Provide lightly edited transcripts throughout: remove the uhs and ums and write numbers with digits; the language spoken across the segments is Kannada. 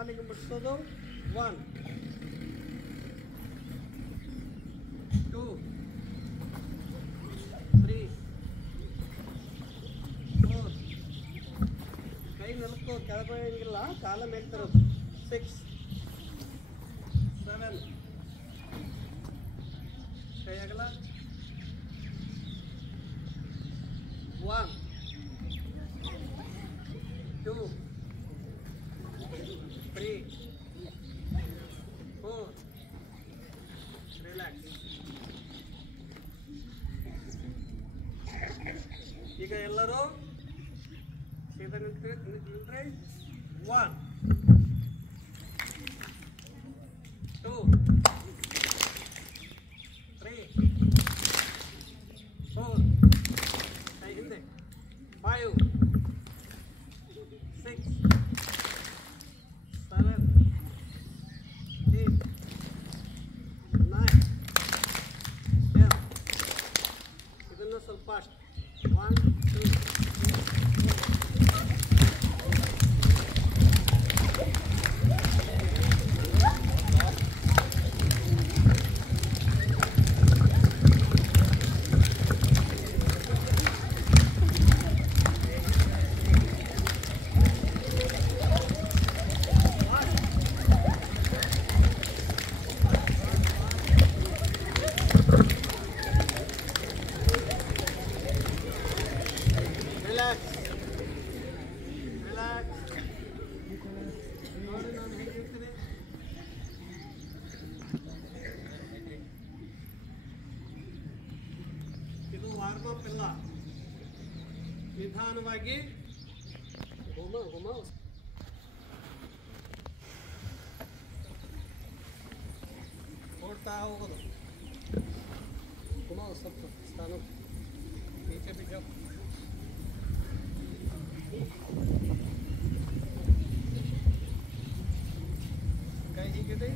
ಕಾಲಿಗೆ ಮುಟ್ಟಿಸೋದು 1 2 3 4 ಕೈ ನೆಲಕ್ಕೋ ಕೆಳಗೋಯಂಗಿಲ್ಲ ಕಾಲ ಮೇಲ್ತಿರೋದು 6 7 ಕೈ ಆಗಲ್ಲ 1 2 3 4 ರಿಲ್ಯಾಕ್ಸ್. ಈಗ ಎಲ್ಲರೂ ಸೀದಾ ನಿಂತ್ರೆ 1 2 3 4 ಕೈ ಹಿಂದೆ 5 6 7 8 9 10. ಇದನ್ನು ಸ್ವಲ್ಪ ಅಷ್ಟು 1 2 ರಿಲ್ಯಾಕ್ಸ್ ನೋಡಿ ನಾನು ಹೇಗಿರ್ತೀನಿ. ಇದು ವಾರ್ಮಪ್ ಇಲ್ಲ, ನಿಧಾನವಾಗಿ ಓಡ್ತಾ ಹೋಗೋದು. ಸ್ವಲ್ಪ ಸ್ಥಾನ ಪೀಚೆ ಪೀಚೆ ಕೈ ಹೀಗಿದೆ.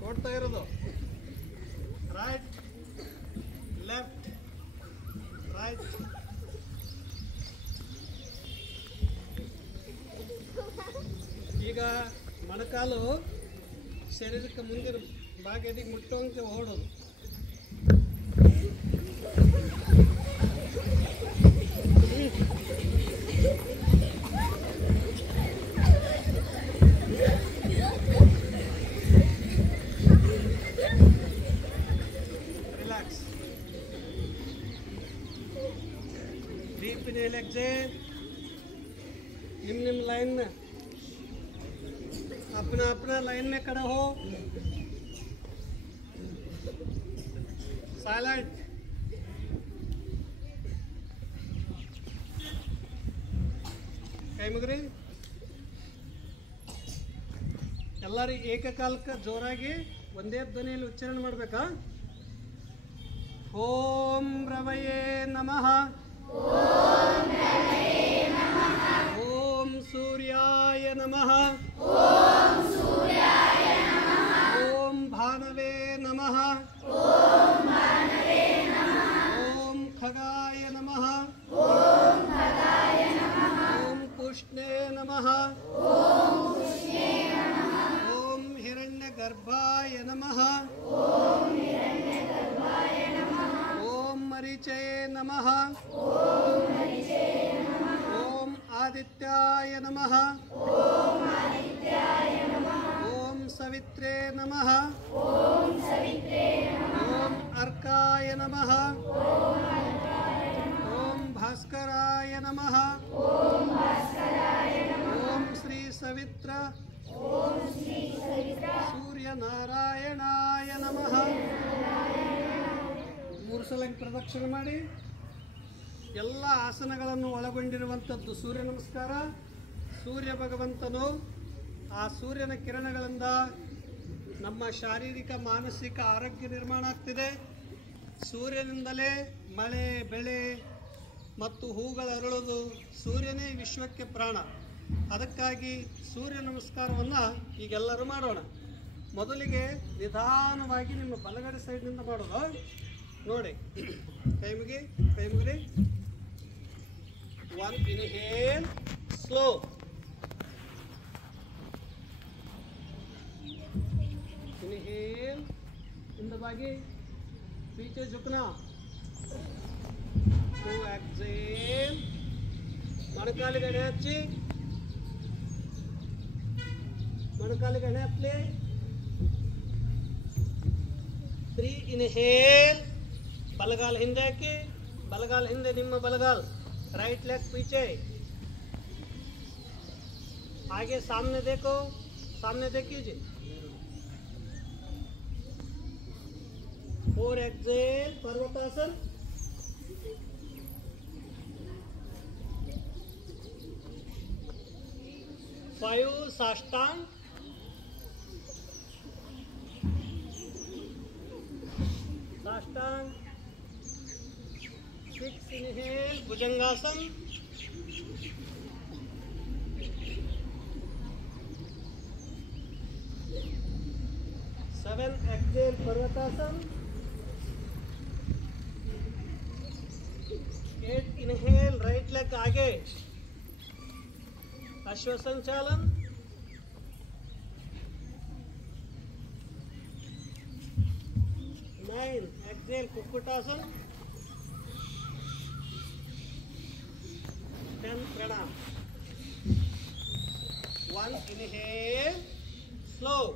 ಕೊಡ್ತಾ ಇರೋದು ರೈಟ್ ಲೆಫ್ಟ್ ರೈಟ್. ಈಗ ಮೊಣಕಾಲು ಶರೀರಕ್ಕೆ ಮುಂದಿನ ಭಾಗದಿಗೆ ಮುಟ್ಟುವಂತೆ ಓಡೋದು. ರಿಲ್ಯಾಕ್ಸ್. Deep inhale exhale. निम लाइन में अपना अपना लाइन में खड़ा हो. साइलेंट. कई मुग्री ಎಲ್ಲರೂ ಏಕಕಾಲಕ್ಕೆ ಜೋರಾಗಿ ಒಂದೇ ಧ್ವನಿಯಲ್ಲಿ ಉಚ್ಚಾರಣೆ ಮಾಡಬೇಕಾ? ಓಂ ರವಯೇ ನಮಃ. ಓಂ ಸೂರ್ಯಾಯ ನಮಃ. ಓಂ ಭಾನವೇ ನಮಃ. ಓಂ ಖಗಾಯ ನಮಃ. ಓಂ ಪುಷ್ಣೇ ನಮಃ. ಓಂ ಹಿರಣ್ಯಗರ್ಭಾಯ ನಮಃ. ಓಂ ಮರೀಚಯೇ ನಮಃ. ಓಂ ಆದಿತ್ಯಾಯ ನಮಃ. ಓಂ ಸವಿತ್ರೇ ನಮಃ. ಓಂ ಅರ್ಕಾಯ ನಮಃ. ಓಂ ಭಾಸ್ಕರಾಯ ನಮಃ. ಓಂ ಶ್ರೀ ಸವಿತ್ರ ಸೂರ್ಯನಾರಾಯಣಾಯ ನಮಃ. 3 ಸಲ ಪ್ರದಕ್ಷಿಣೆ ಮಾಡಿ. ಎಲ್ಲ ಆಸನಗಳನ್ನು ಒಳಗೊಂಡಿರುವಂಥದ್ದು ಸೂರ್ಯ ನಮಸ್ಕಾರ. ಸೂರ್ಯ ಭಗವಂತನು ಆ ಸೂರ್ಯನ ಕಿರಣಗಳಿಂದ ನಮ್ಮ ಶಾರೀರಿಕ ಮಾನಸಿಕ ಆರೋಗ್ಯ ನಿರ್ಮಾಣ ಆಗ್ತಿದೆ. ಸೂರ್ಯನಿಂದಲೇ ಮಳೆ ಬೆಳೆ ಮತ್ತು ಹೂಗಳು ಅರಳೋದು. ಸೂರ್ಯನೇ ವಿಶ್ವಕ್ಕೆ ಪ್ರಾಣ. ಅದಕ್ಕಾಗಿ ಸೂರ್ಯ ನಮಸ್ಕಾರವನ್ನು ಈಗೆಲ್ಲರೂ ಮಾಡೋಣ. ಮೊದಲಿಗೆ ನಿಧಾನವಾಗಿ ನಿಮ್ಮ ಬಲಗಡೆ ಸೈಡ್ನಿಂದ ಮಾಡೋದು ನೋಡಿ. ಕೈ ಮುಗಿರಿ. 1 inhale slow, inhale ಹಿಂದವಾಗಿ पीछे झुकना, 2 exhale ಮೊಣಕಾಲಿಗೆ ಎಣೆ ಹಚ್ಚಿ, ಮೊಣಕಾಲಿಗೆ ಎಣೆ ಹಚ್ಚಲಿ, 3 inhale ಬಲಗಾಲ ಹಿಂದೆ ಹಾಕಿ, ಬಲಗಾಲ ಹಿಂದೆ ನಿಮ್ಮ ಬಲಗಾಲ, राइट लेग पीछे, आगे सामने देखो, सामने देखिए। 4 exhale पर्वतासन, 5 साष्टांग, 6 inhale भुजंगासन, 7 exhale पर्वतासन, 8 inhale राइट लेग आगे अश्वसंचालन, 9 exhale kukkutasana, 10 pranam, 1 inhale slow.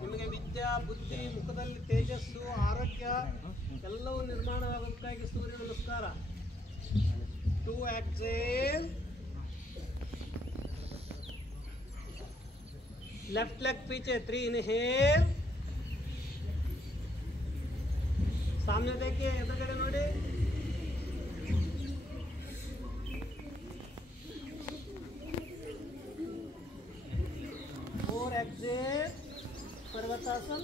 ನಿಮಗೆ ವಿದ್ಯಾ ಬುದ್ಧಿ ಮುಖದಲ್ಲಿ ತೇಜಸ್ಸು ಆರೋಗ್ಯ ಎಲ್ಲವೂ ನಿರ್ಮಾಣವಾಗುವುದಕ್ಕಾಗಿ ಸೂರ್ಯ ನಮಸ್ಕಾರ. 2 exhale, लेफ्ट लेग पीछे, 3 inhale, सामने देखिए, ಎದುರುಗಡೆ ನೋಡಿ, 4 exhale पर्वतासन,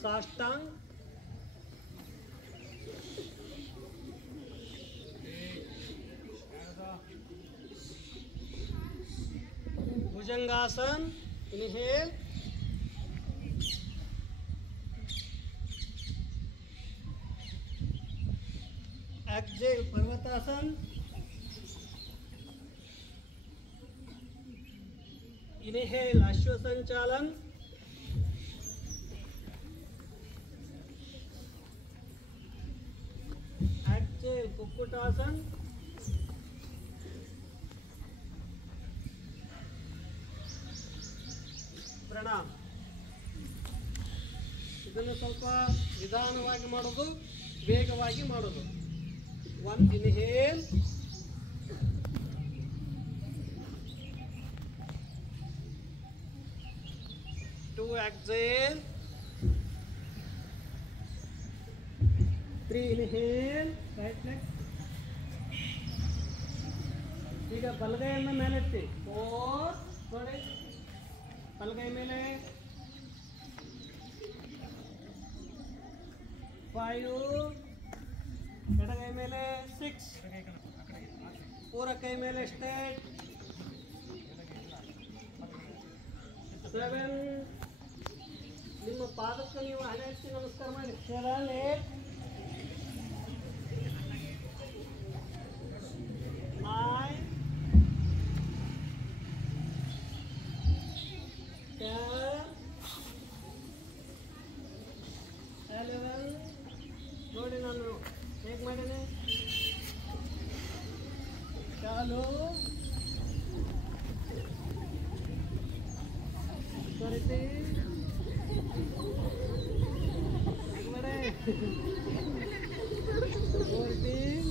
7 भुजंगासन, इनहेल, एक्सेल पर्वतासन, इनहेल अश्वसंचालन, एक्सेल कुक्कुटासन, ಪ್ರಣಾಮ್. ಇದನ್ನು ಸ್ವಲ್ಪ ನಿಧಾನವಾಗಿ ಮಾಡೋದು, ವೇಗವಾಗಿ ಮಾಡೋದು. 1 inhale, 2 exhale, 3 inhale, right leg. ಈಗ ಬಲಗೈಯನ್ನು ಮೇಲೆತ್ತಿ, 4 ನೋಡಿ, ಬಲಗೈ ಮೇಲೆ, 5 ಎಡಗೈ ಮೇಲೆ, 6 ಪೂರ ಕೈ ಮೇಲೆ ಸ್ಟ್ರೇಟ್, 7 ನಿಮ್ಮ ಪಾದಕ್ಕೆ ನೀವು ಹಣೆ ಹಚ್ಚಿ ನಮಸ್ಕಾರ ಮಾಡಿ, 7 8 9 11 ನೋಡಿ ನಾನು ಹೇಗೆ ಮಾಡೇನೆ, ಚಾಲು ಬರೀತಿ ಮಾಡೆ 14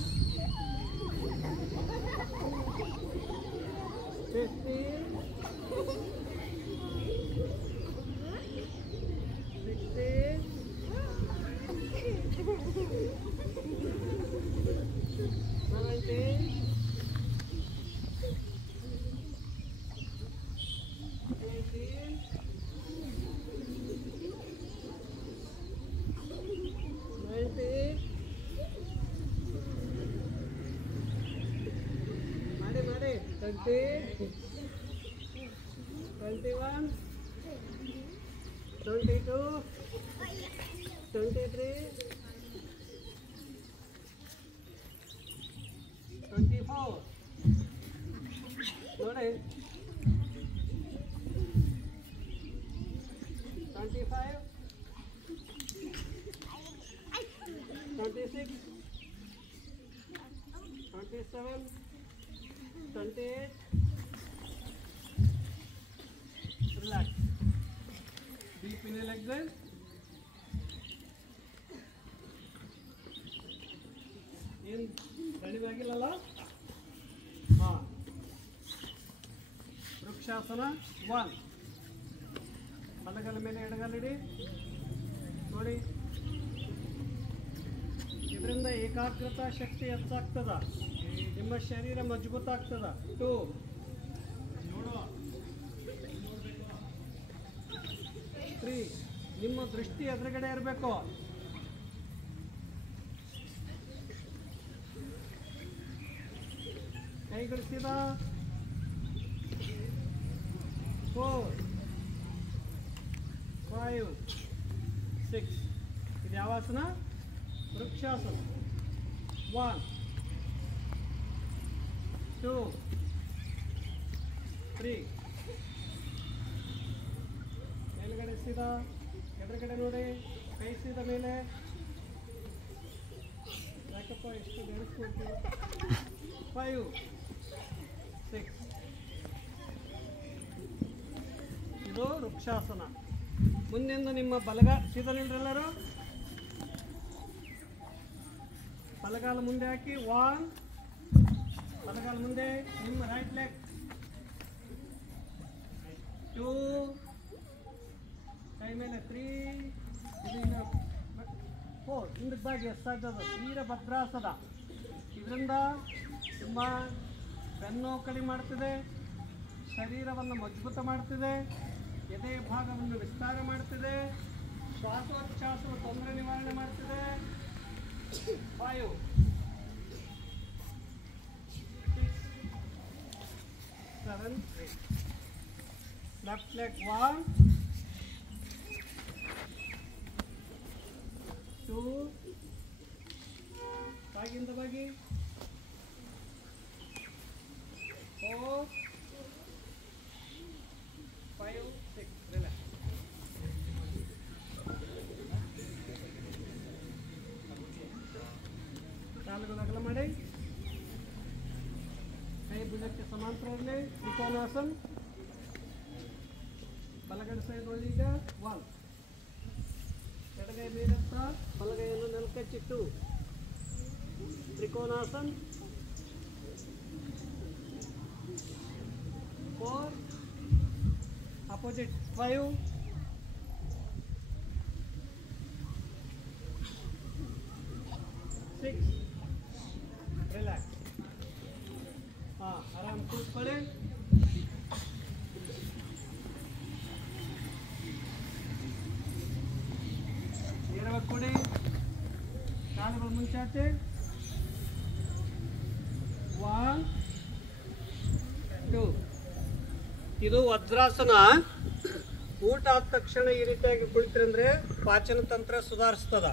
15 19 20, 21, 22, 23, 24. ನೋಡಿ 25, 26, 27, 28. Relax. Deep inhale exhale. ಏನು ಕಡಿಮೆಯಾಗಿಲ್ಲಲ್ಲ? ಹಾಂ. ವೃಕ್ಷಾಸನ 1. ಬಲಗಲ ಮೇಲೆ ಎಡಗಲಿಡಿ. ನೋಡಿ, ಇದರಿಂದ ಏಕಾಗ್ರತಾ ಶಕ್ತಿ ಹೆಚ್ಚಾಗ್ತದ, ನಿಮ್ಮ ಶರೀರ ಮಜಬೂತ ಆಗ್ತದ. 2. 3. ನಿಮ್ಮ ದೃಷ್ಟಿ ಎದುರುಗಡೆ ಇರಬೇಕು. ಕೈಗಳಿಸಿದ 4, 5, 6. ಇದು ಯಾವ ಆಸನ? ವೃಕ್ಷಾಸನ. 1, 2, 3. ಮೇಲ್ಗಡೆ ಸೀದಾ, ಎದುರುಗಡೆ ನೋಡಿ, ಕೈ ಸೀದ ಮೇಲೆ. ಯಾಕಪ್ಪ ಎಷ್ಟು ಬೆಳೆಸ್ಕೊಡ್ತೀವಿ? 5, 6. ಇದು ವೃಕ್ಷಾಸನ. ಮುಂದಿಂದ ನಿಮ್ಮ ಸೀದಾ ನಿಲ್ರೆಲ್ಲರೂ. ಬಲಗಾಲ ಮುಂದೆ ಹಾಕಿ. 1. ಬಲಗಾಲ ಮುಂದೆ. ನಿಮ್ಮ ರೈಟ್ ಲೆಗ್. 2. ಕೈ ಮೇಲೆ 3. ಇದು ಇನ್ನು 4. ಹಿಂದಕ್ಕೆ ಬಾಗಿ ಎಷ್ಟಾಗ್ತದೆ? ವೀರಭದ್ರಾಸನ. ಇದರಿಂದ ನಿಮ್ಮ ಬೆನ್ನು ಕಡಿಮೆ ಮಾಡ್ತಿದೆ, ಶರೀರವನ್ನು ಮಜಬೂತ ಮಾಡ್ತಿದೆ, ಎದೆ ಭಾಗವನ್ನು ವಿಸ್ತಾರ ಮಾಡ್ತಿದೆ, ಶ್ವಾಸೋಚ್ಛ್ವಾಸದ ತೊಂದರೆ ನಿವಾರಣೆ ಮಾಡ್ತಿದೆ. 5, 6, 7, 8. Left leg. 1, 2. ಬಾಗಿಂದ ಬಾಗಿ. 4, 5, 6. ರಿಲ್ಯಾಕ್ಸ್. ಕಾಲುಗಳು ಅಗಲ ಮಾಡಿ. ಕೈ ಭುಜಕ್ಕೆ ಸಮಾಂತರ ಇರಲಿ. ತ್ರಿಕೋನಾಸನ. ಬಲಗಡೆ ಸೈಡ್ ನೋಡಿ. ಈಗ 1. ಎಡಗೈ ಮೇಲೆತ್ತ, ಬಲಗೈಯನ್ನು ನೆಲಕಚ್ಚಿಟ್ಟು ತ್ರಿಕೋನಾಸನ. 4, ಅಪೋಸಿಟ್. 5, 6. ರಿಲ್ಯಾಕ್ಸ್. ಹಾಂ, ಆರಾಮ್ ಕೂತ್ಕೊಳ್ಳಿ. ನೇರವಾಗಿ ಕೊಡಿ. ಕಾಲುಗಳು ಮುಂಚಾಚೆ. 1, 2. ಇದು ವಜ್ರಾಸನ. ಊಟ ಆದ ತಕ್ಷಣ ಈ ರೀತಿಯಾಗಿ ಕುಳಿತಂದ್ರೆ ಪಾಚನ ತಂತ್ರ ಸುಧಾರಿಸ್ತದ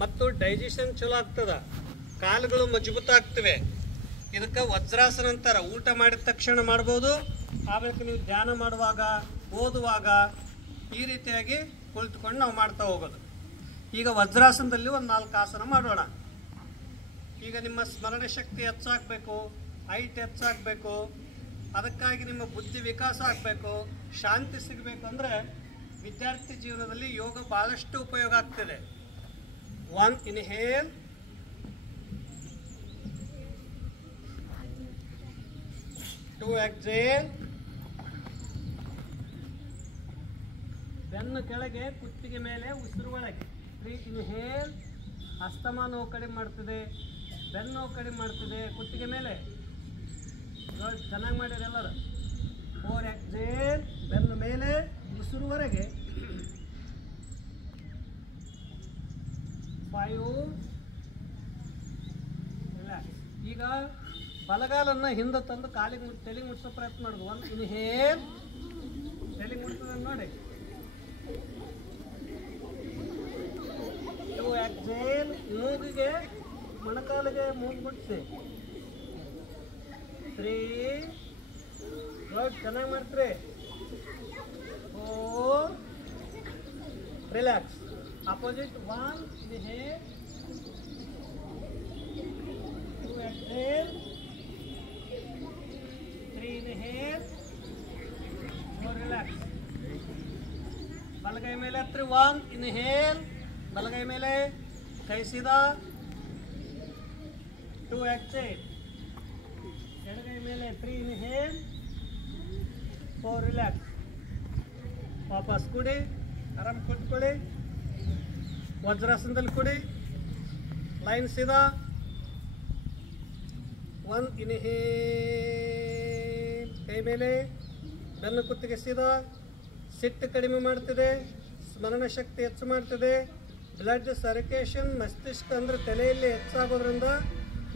ಮತ್ತು ಡೈಜೆಷನ್ ಚಲೋ ಆಗ್ತದ, ಕಾಲುಗಳು ಮಜಬೂತ ಆಗ್ತವೆ. ಇದಕ್ಕೆ ವಜ್ರಾಸನ ಅಂತಾರೆ. ಊಟ ಮಾಡಿದ ತಕ್ಷಣ ಮಾಡ್ಬೋದು. ಆಮೇಲೆ ನೀವು ಧ್ಯಾನ ಮಾಡುವಾಗ, ಓದುವಾಗ ಈ ರೀತಿಯಾಗಿ ಕುಳಿತುಕೊಂಡು ನಾವು ಮಾಡ್ತಾ ಹೋಗೋದು. ಈಗ ವಜ್ರಾಸನದಲ್ಲಿ ಒಂದು 4 ಆಸನ ಮಾಡೋಣ. ಈಗ ನಿಮ್ಮ ಸ್ಮರಣೆ ಶಕ್ತಿ ಹೆಚ್ಚಾಗಬೇಕು, ಹೈಟ್ ಹೆಚ್ಚಾಗಬೇಕು, ಅದಕ್ಕಾಗಿ ನಿಮ್ಮ ಬುದ್ಧಿ ವಿಕಾಸ ಆಗಬೇಕು, ಶಾಂತಿ ಸಿಗಬೇಕು ಅಂದರೆ ವಿದ್ಯಾರ್ಥಿ ಜೀವನದಲ್ಲಿ ಯೋಗ ಭಾಳಷ್ಟು ಉಪಯೋಗ ಆಗ್ತದೆ. 1 ಇನ್ಹೇಲ್, 2 ಎಕ್ಸೇಲ್. ಬೆನ್ನು ಕೆಳಗೆ, ಕುತ್ತಿಗೆ ಮೇಲೆ, ಉಸಿರು ಒಳಗೆ. 3 ಇನ್ಹೇಲ್. ಅಸ್ತಮಾ ನೋವು ಕಡಿಮೆ ಮಾಡ್ತದೆ, ಬೆನ್ನು ನೋವು ಕಡಿಮೆ ಮಾಡ್ತದೆ. ಕುತ್ತಿಗೆ ಮೇಲೆ ಚೆನ್ನಾಗಿ ಮಾಡಿರಿ ಎಲ್ಲರೂ. 4 ಎಕ್ಸೇಲ್. ಬೆನ್ನು ಮೇಲೆ, ಉಸಿರುವರೆಗೆ. 5 ರಿಲ್ಯಾಕ್ಸ್. ಈಗ ಬಲಗಾಲನ್ನು ಹಿಂದೆ ತಂದು ಕಾಲಿಗೆ ತಲೆಗೆ ಮುಟ್ಸೋ ಪ್ರಯತ್ನ ಮಾಡೋದು. ಒಂದು ಇನ್ಹೇಲ್, ತಲೆಗೆ ಮುಟ್ತದೆ ನೋಡಿ. ಟು ಎಕ್ಸೇಲ್, ಮೂಗಿಗೆ ಮೊಣಕಾಲಿಗೆ ಮೂಗು ಮುಟ್ಟಿಸಿ. 3 ಗುಡ್, ಚೆನ್ನಾಗಿ ಮಾಡ್ತೀರಿ. 4 relax. Opposite. 1 inhale, 2 exhale, 3 inhale, 4 relax. ಬಲಗೈ ಮೇಲೆ ಹತ್ತಿರ. 1 inhale, ಬಲಗೈ ಮೇಲೆ ಕೈ ಸೀದಾ. 2 exhale, ಎಡಗೈ ಮೇಲೆ. 3 inhale, 4 relax. ವಾಪಸ್ ಕೂಡಿ, ಆರಾಮ್ ಕೂತ್ಕೊಳ್ಳಿ. ವಜ್ರಾಸನದಲ್ಲಿ ಕೂಡಿ, ಲೈನ್ ಸೀದಾ. 1 ಇನ್ಹೇಲ್, ಕೈ ಮೇಲೆ, ಬೆನ್ನು ಕುತ್ತಿಗೆ ಸೀದಾ. ಸಿಟ್ಟು ಕಡಿಮೆ ಮಾಡ್ತಿದೆ, ಸ್ಮರಣ ಶಕ್ತಿ ಹೆಚ್ಚು ಮಾಡ್ತಿದೆ. ಬ್ಲಡ್ ಸರ್ಕ್ಯುಲೇಷನ್ ಮಸ್ತಿಷ್ಕ ಅಂದರೆ ತಲೆಯಲ್ಲಿ ಹೆಚ್ಚಾಗೋದ್ರಿಂದ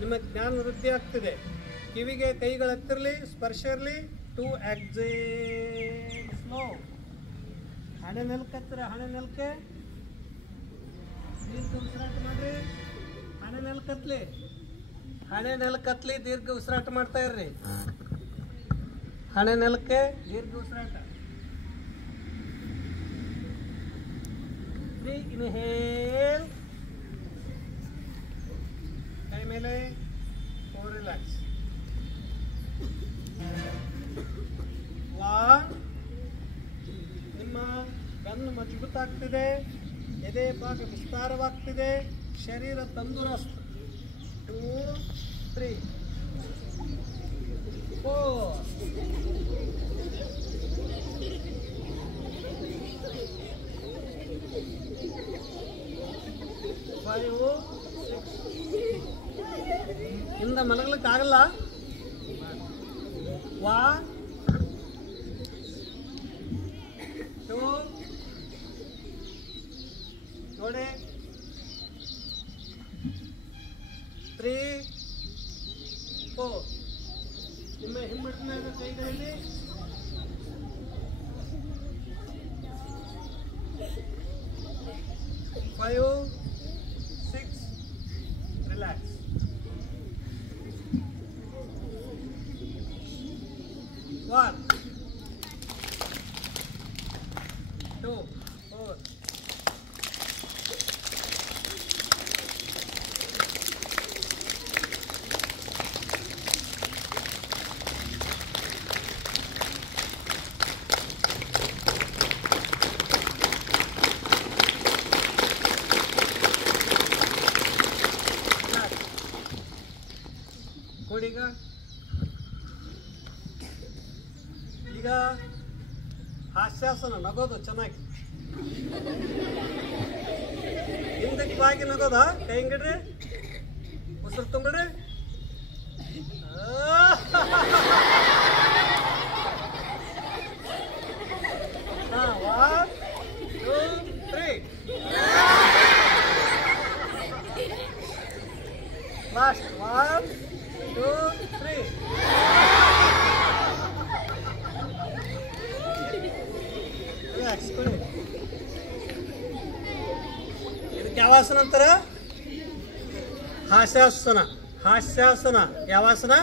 ನಿಮ್ಮ ಜ್ಞಾನ ವೃದ್ಧಿ ಆಗ್ತಿದೆ. ಕಿವಿಗೆ ಕೈಗಳು ಹತ್ತಿರಲಿ, ಸ್ಪರ್ಶ ಇರಲಿ. 2 exhale, ಸ್ಲೋ. ಹಣೆ ನೆಲಕ್ಕೆ ಹತ್ತಿರ, ಹಣೆ ನೆಲಕ್ಕೆ ದೀರ್ಘ ಉಸಿರಾಟ ಮಾಡ್ರಿ. ಹಣೆ ನೆಲಕ್ಕೆ ಹತ್ತಲಿ, ಹಣೆ ನೆಲಕ್ಕೆ ಹತ್ತಲಿ, ದೀರ್ಘ ಉಸಿರಾಟ ಮಾಡ್ತಾ ಇರ್ರಿ. ಹಣೆ ನೆಲಕ್ಕೆ ದೀರ್ಘ ಉಸಿರಾಟ. 3 inhale, ಕೈ ಮೇಲೆ. 4 ರಿಲ್ಯಾಕ್ಸ್. 1 ನಿಮ್ಮ ಬೆನ್ನು ಮಜಬೂತ ಆಗ್ತಿದೆ, ಎದೆ ಭಾಗ ವಿಸ್ತಾರವಾಗ್ತಿದೆ, ಶರೀರ ತಂದೂರಸ್ತ್. 2 3 4 5 6. ಇಂದ ಮಲಗಲಿಕ್ಕೆ ಆಗಲ್ಲ. 1 2 ನೋಡಿ. 3 4. ನಿಮ್ಮ ಹಿಮ್ಮಡಿನ ಕೈಗಳಲ್ಲಿ. 5 6 ರಿಲ್ಯಾಕ್ಸ್. 1 2 4 ಕೊಡಿಗ. ಈಗ ಹಾಸ್ಯಾಸನ, ನಗೋದು ಚೆನ್ನಾಗಿ. ಹಿಂದಕ್ಕೆ ಬಾಗಿ ನಗೋದ. ಕೈ ಹಿಂಗಿಡ್ರಿ, ಉಸಿರು ತುಂಬಿಡ್ರಿ. 1 2 3 ಲಾಸ್ಟ್. 1 2 3 ರಿಲ್ಯಾಕ್ಸ್ ಕೊಡಿ. ಇದಕ್ಕೆ ಯಾವ ಆಸನ ಅಂತಾರ? ಹಾಸ್ಯಾಸನ. ಹಾಸ್ಯಾಸನ. ಯಾವ ಆಸನ?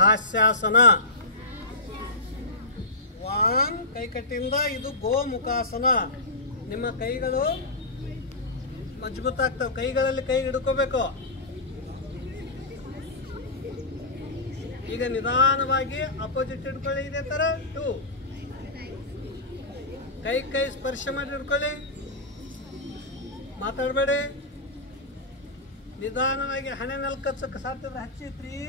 ಹಾಸ್ಯಾಸನ. 1 ಕೈಕಟ್ಟಿಂದ. ಇದು ಗೋಮುಖಾಸನ. ನಿಮ್ಮ ಕೈಗಳು ಮಜಬೂತ ಆಗ್ತವೆ. ಕೈಗಳಲ್ಲಿ ಕೈ ಹಿಡ್ಕೋಬೇಕು. ಈಗ ನಿಧಾನವಾಗಿ ಅಪೋಸಿಟ್ ಹಿಡ್ಕೊಳ್ಳಿ. ಇದೇ ಥರ 2 ಕೈ ಸ್ಪರ್ಶ ಮಾಡಿ ಹಿಡ್ಕೊಳ್ಳಿ. ಮಾತಾಡಬೇಡಿ. ನಿಧಾನವಾಗಿ ಹಣೆ ನೆಲಕ್ಕೆ ಸಾಧ್ಯ ಹಚ್ಚಿ. 3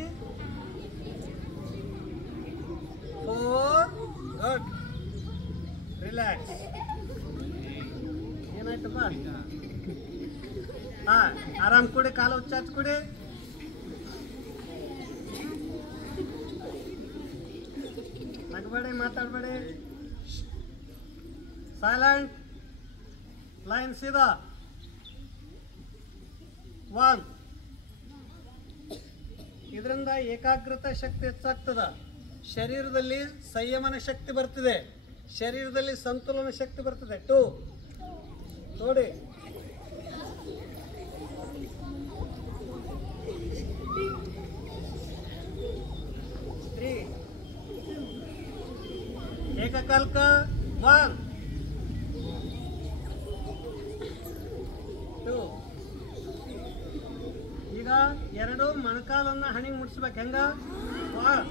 4 ಗುಡ್. ರಿಲ್ಯಾಕ್ಸ್. ಏನಾಯ್ತಪ್ಪ? ಆರಾಮ್ ಕೊಡಿ. ಕಾಲು ಉಚ್ಚಾಚ್ ಕೊಡಿ. ನಗಬೇಡಿ, ಮಾತಾಡಬೇಡಿ. ಸೈಲೆಂಟ್. ಲೈನ್ ಸೀದಾ. 1 ಇದರಿಂದ ಏಕಾಗ್ರತಾ ಶಕ್ತಿ ಹೆಚ್ಚಾಗ್ತದ, ಶರೀರದಲ್ಲಿ ಸಂಯಮನ ಶಕ್ತಿ ಬರ್ತದೆ, ಶರೀರದಲ್ಲಿ ಸಂತುಲನ ಶಕ್ತಿ ಬರ್ತದೆ. 2 ನೋಡಿ, ಏಕಕಾಲಕ 1 2. ಈಗ ಎರಡು ಮೊಣಕಾಲನ್ನ ಹಣಿಗೆ ಮುಟ್ಸ್ಬೇಕು. ಹೆಂಗ? 1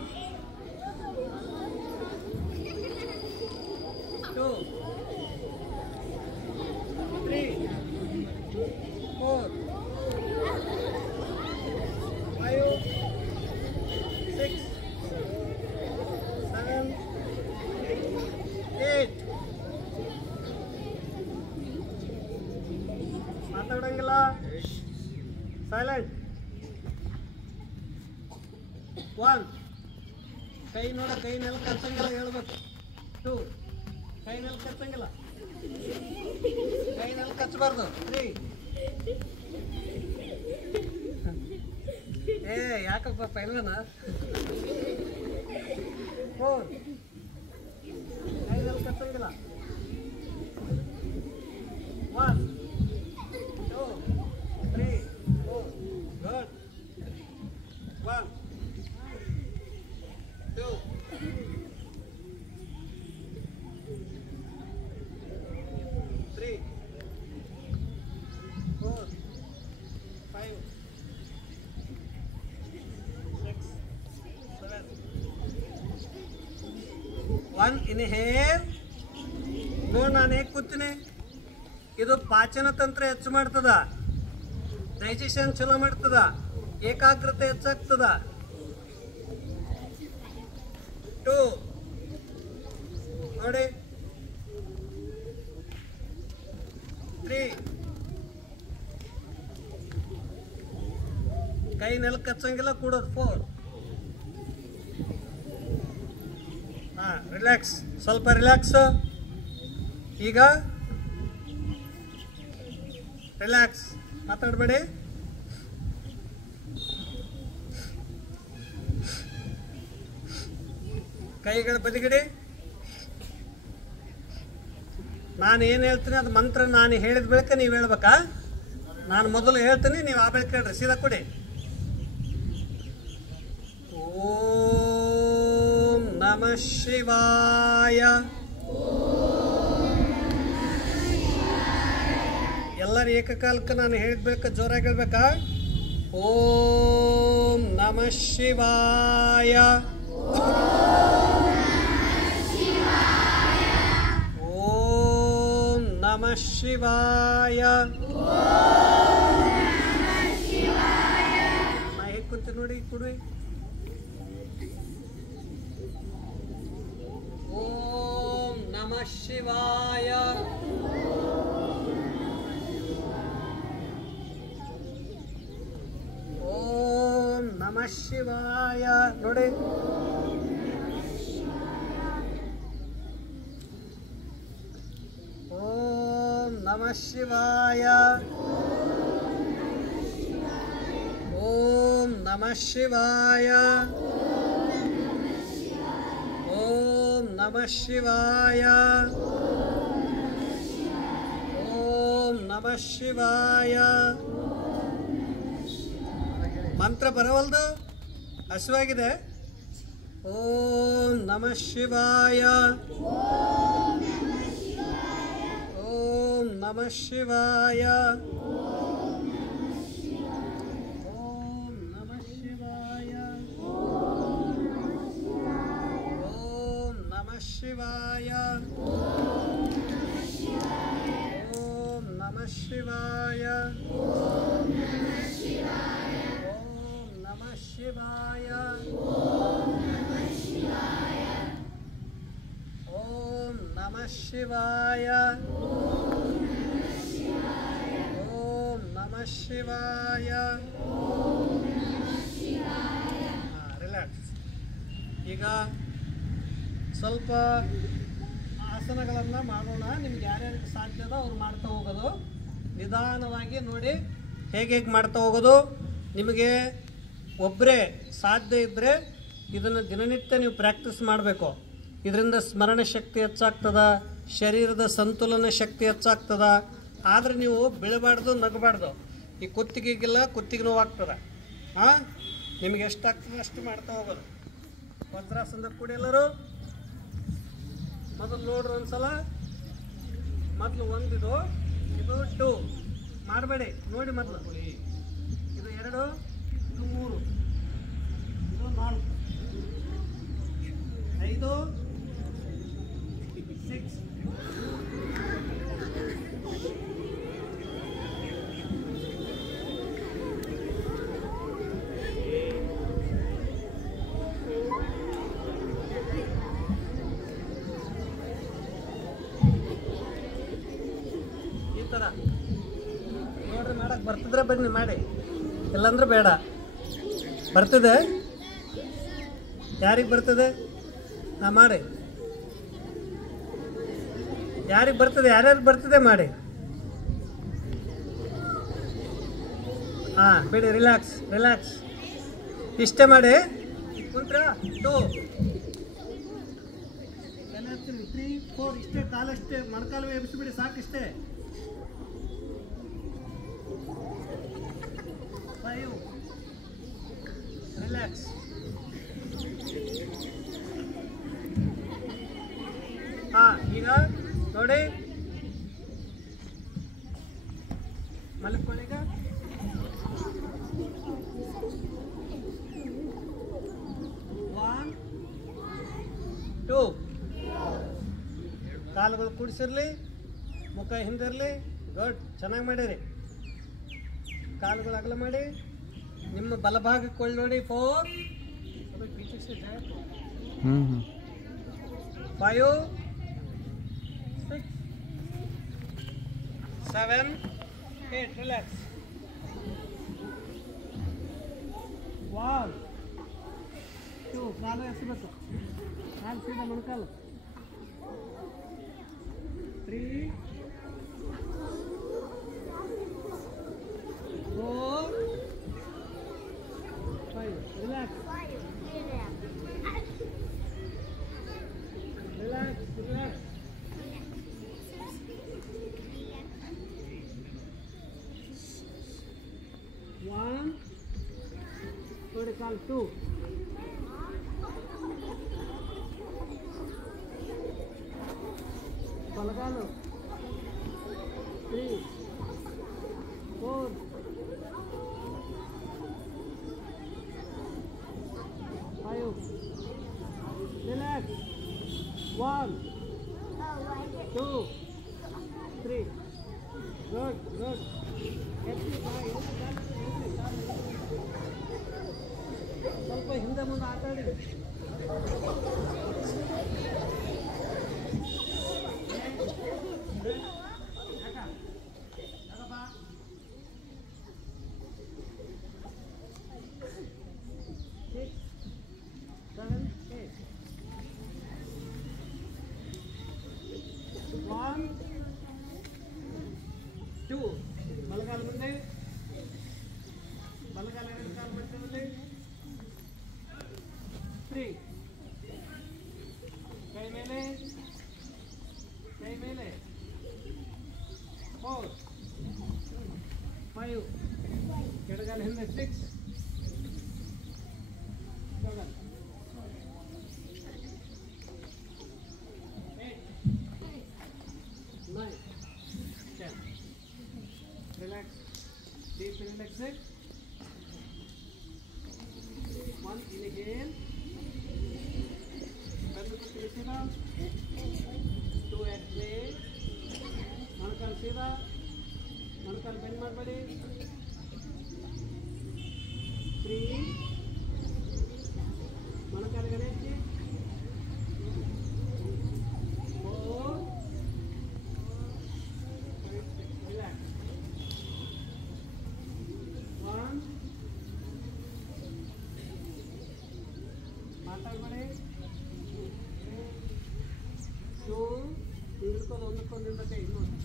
2 3 4 5 6 7 8. ಮಾತಾಡಂಗಿಲ್ಲ, ಸೈಲೆಂಟ್. 1 ಕೈ ನೋಡ, ಕೈ ನೆಲಕ್ಕೆ ಹಚ್ಚಂಗಿಲ್ಲ ಹೇಳ್ಬೇಕು. 2 ಕೈ ನೆಲಕ್ಕೆ ಹಚ್ಚಂಗಿಲ್ಲ, ಕೈ ನೆಲಕ್ಕೆ ಹಚ್ಚಬಾರ್ದು. 3 ಯಾಕಪ್ಪ ಪೈಲ್ವನ. 4 ಕೈ ನೆಲಕ್ಕೆ ಹಚ್ಚಂಗಿಲ್ಲ. 1 2 3 4 ಗುಡ್. 1 2 3 4 5 6 7. 1 ಇನ್ಹೇಲ್. ನೋಡಿ, ನಾನು ಹೇಗೆ ಕೂತೀನಿ. ಇದು ಪಾಚನ ತಂತ್ರ ಹೆಚ್ಚು ಮಾಡ್ತದ, ಡೈಜೆಷನ್ ಚಲೋ ಮಾಡ್ತದ, ಏಕಾಗ್ರತೆ ಹೆಚ್ಚಾಗ್ತದ. 2 ನೋಡಿ, 3 ಕೈ ನೆಲಕ್ಕೆ ಹಚ್ಚಂಗಿಲ್ಲ, ಕೂಡೋದು. 4 ರಿಲ್ಯಾಕ್ಸ್, ಸ್ವಲ್ಪ ರಿಲ್ಯಾಕ್ಸ್. ಈಗ ರಿಲ್ಯಾಕ್ಸ್, ಮಾತಾಡಬೇಡಿ. ಕೈಗಳ ಬದಿಗಿಡಿ. ನಾನು ಏನು ಹೇಳ್ತೀನಿ ಅದು ಮಂತ್ರ ನಾನು ಹೇಳಿದ ಬಳಿಕ ನೀವು ಹೇಳ್ಬೇಕಾ? ನಾನು ಮೊದಲು ಹೇಳ್ತೀನಿ, ನೀವು ಆ ಬಳಿಕ ಹೇಳ್ರಿ. ಸೀದಾ ಕೊಡಿ. ಓಂ ನಮಃ ಶಿವಾಯ. ಎಲ್ಲರೂ ಏಕಕಾಲಕ್ಕೆ ನಾನು ಹೇಳಿದ ಬಳಿಕ ಜೋರಾಗಿ ಹೇಳ್ಬೇಕಾ? ಓಂ ನಮಃ ಶಿವಾಯ. ಓಂ ನಮಃ ಶಿವಾಯ. ನಾ ಹೇಗೆ ಕುಂತ ನೋಡಿ, ಕೊಡಿ. ಓಂ ನಮಃ ಶಿವಾಯ. ಓಂ ನಮಃ ಶಿವಾಯ. ನೋಡಿ, ಓಂ ನಮಃ ಶಿವಾಯ. ಓಂ ನಮಃ ಶಿವಾಯ. ಓಂ ನಮಃ ಶಿವಾಯ. ಓಂ ನಮಃ ಶಿವಾಯ. ಮಂತ್ರ ಬರವಲ್ದು, ಹಸುವಾಗಿದೆ. ಓಂ ನಮಃ ಶಿವಾಯ. ಓಂ ನಮಃ ಶಿವಾಯ. ಓಂ ನಮಃ ಶಿವಾಯ. ಓಂ ನಮಃ ಶಿವಾಯ. ಓಂ ನಮಃ ಶಿವಾಯ. ಓಂ ನಮಃ ಶಿವಾಯ. ಓಂ ನಮಃ ಶಿವಾಯ. ಓಂ ನಮಃ ಶಿವಾಯ. ರಿಲ್ಯಾಕ್ಸ್. ಈಗ ಸ್ವಲ್ಪ ಆಸನಗಳನ್ನು ಮಾಡೋಣ. ನಿಮ್ಗೆ ಯಾರ್ಯಾರಿಗೆ ಸಾಧ್ಯದ ಅವ್ರು ಮಾಡ್ತಾ ಹೋಗೋದು. ನಿಧಾನವಾಗಿ ನೋಡಿ ಹೇಗೆ ಮಾಡ್ತಾ ಹೋಗೋದು. ನಿಮಗೆ ಒಬ್ಬರೇ ಸಾಧ್ಯ ಇದ್ದರೆ ಇದನ್ನು ದಿನನಿತ್ಯ ನೀವು ಪ್ರಾಕ್ಟೀಸ್ ಮಾಡಬೇಕು. ಇದರಿಂದ ಸ್ಮರಣ ಶಕ್ತಿ ಹೆಚ್ಚಾಗ್ತದ, ಶರೀರದ ಸಂತುಲನ ಶಕ್ತಿ ಹೆಚ್ಚಾಗ್ತದ. ಆದರೆ ನೀವು ಬೀಳಬಾರ್ದು, ನಗಬಾರ್ದು. ಈ ಕುತ್ತಿಗೆಗೆಲ್ಲ ಕುತ್ತಿಗೆ ನೋವಾಗ್ತದೆ. ಹಾಂ, ನಿಮಗೆ ಎಷ್ಟಾಗ್ತದೆ ಅಷ್ಟು ಮಾಡ್ತಾ ಹೋಗೋದು. ವಜ್ರಾಸನದ ಕೂಡಿ ಎಲ್ಲರೂ ಮೊದಲು ನೋಡ್ರಿ ಒಂದ್ಸಲ. ಮೊದಲು ಒಂದಿದು, ಇದು 2 ಮಾಡಬೇಡಿ, ನೋಡಿ ಮೊದಲು. ಇದು 2, ಇದು 3, ಇದು 4, 5, 6, ಈ ಥರ ನೋಡ್ರಿ. ಮಾಡಕ್ಕೆ ಬರ್ತಿದ್ರೆ ಬನ್ನಿ ಮಾಡಿ, ಇಲ್ಲಾಂದ್ರೆ ಬೇಡ. ಬರ್ತಿದೆ? ಯಾರಿಗೆ ಬರ್ತದೆ? ಮಾಡಿ. ಯಾರಿಗೆ ಬರ್ತದೆ? ಯಾರ್ಯಾರಿಗೆ ಬರ್ತದೆ ಮಾಡಿ. ಹಾಂ, ಬಿಡಿ, ರಿಲ್ಯಾಕ್ಸ್ ರಿಲ್ಯಾಕ್ಸ್. ಇಷ್ಟೇ ಮಾಡಿ ಕುಂತ್ರ. 2 3 4 ಇಷ್ಟೇ. ಕಾಲಷ್ಟೇ, ಮೊಣಕಾಲು ಎಬ್ಬಿಸಿಬಿಡಿ, ಸಾಕಿಷ್ಟೇ. 5 ರಿಲ್ಯಾಕ್ಸ್. ಹಾಂ, ಈಗ ನೋಡಿ ಮಲ್ಕೊಳ್ಳಿ. ಈಗ ಕಾಲುಗಳು ಕೂಡಿಸಿರ್ಲಿ, ಮುಖ ಹಿಂದಿರಲಿ. ಗುಡ್, ಚೆನ್ನಾಗಿ ಮಾಡಿರಿ. ಕಾಲುಗಳು ಅಗಲ ಮಾಡಿ. ನಿಮ್ಮ ಬಲಭಾಗಕ್ಕೆ ಕೊಳ್ಳಿ ನೋಡಿ. 4 5 6 7 8 ರಿಲ್ಯಾಕ್ಸ್. 1 2 ಕಾಲು ಎಸಬೇಕು. ಕಾಲು ಸೀದಾ ಮೊಣಕಾಲು. 3 4 5 ರಿಲ್ಯಾಕ್ಸ್. Relax relax. 1 ನೋಡಿ ಕಾಲು. 2 ಬಲಗಾಲು. 3 4 5 ರಿಲ್ಯಾಕ್ಸ್. 1 2 3 good good. ಸ್ವಲ್ಪ ಹಿಂದೆ ಮುಂದೆ ಆಟಾಡಿ. ಬಲಗಾಲ ಮುಂದೆ, ಬಲಗಾಲ ಎರಡು ಕಾಲು ಮಧ್ಯದಲ್ಲಿ. 3 ಕೈ ಮೇಲೆ, ಕೈ ಮೇಲೆ. 4 5 ಎಡಗಾಲ ಹಿಂದೆ. 6 7 8 9 10. Relax. Deep relax it. 1 inhale. Belly ko sida. 2 exhale. Manakal sida. Manakal bend ಮಾಡಬೇಡಿ. 3 manakal ಗಣೇಶಿ. 4 relax. 1 ಮಾತಾಡಬೇಡಿ. 2 ನಿಂತ್ಕೊಂಡು ಒಂದಕ್ಕೊಂದು ನಿಂದಕ್ಕೆ. ಇನ್ನೊಂದು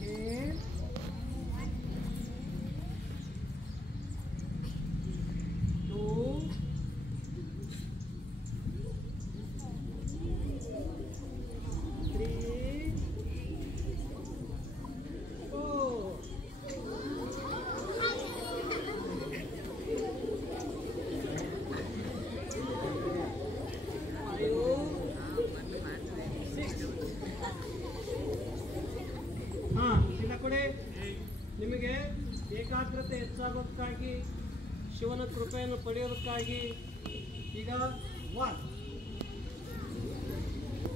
Inhale. 2, 3, 4. 5, 6. ಸೀದಾ ಕೊಡಿ. ನಿಮಗೆ ಏಕಾಗ್ರತೆ ಹೆಚ್ಚಾಗೋದಕ್ಕಾಗಿ ಶಿವನ ಕೃಪೆಯನ್ನು ಪಡೆಯೋದಕ್ಕಾಗಿ ಈಗ 1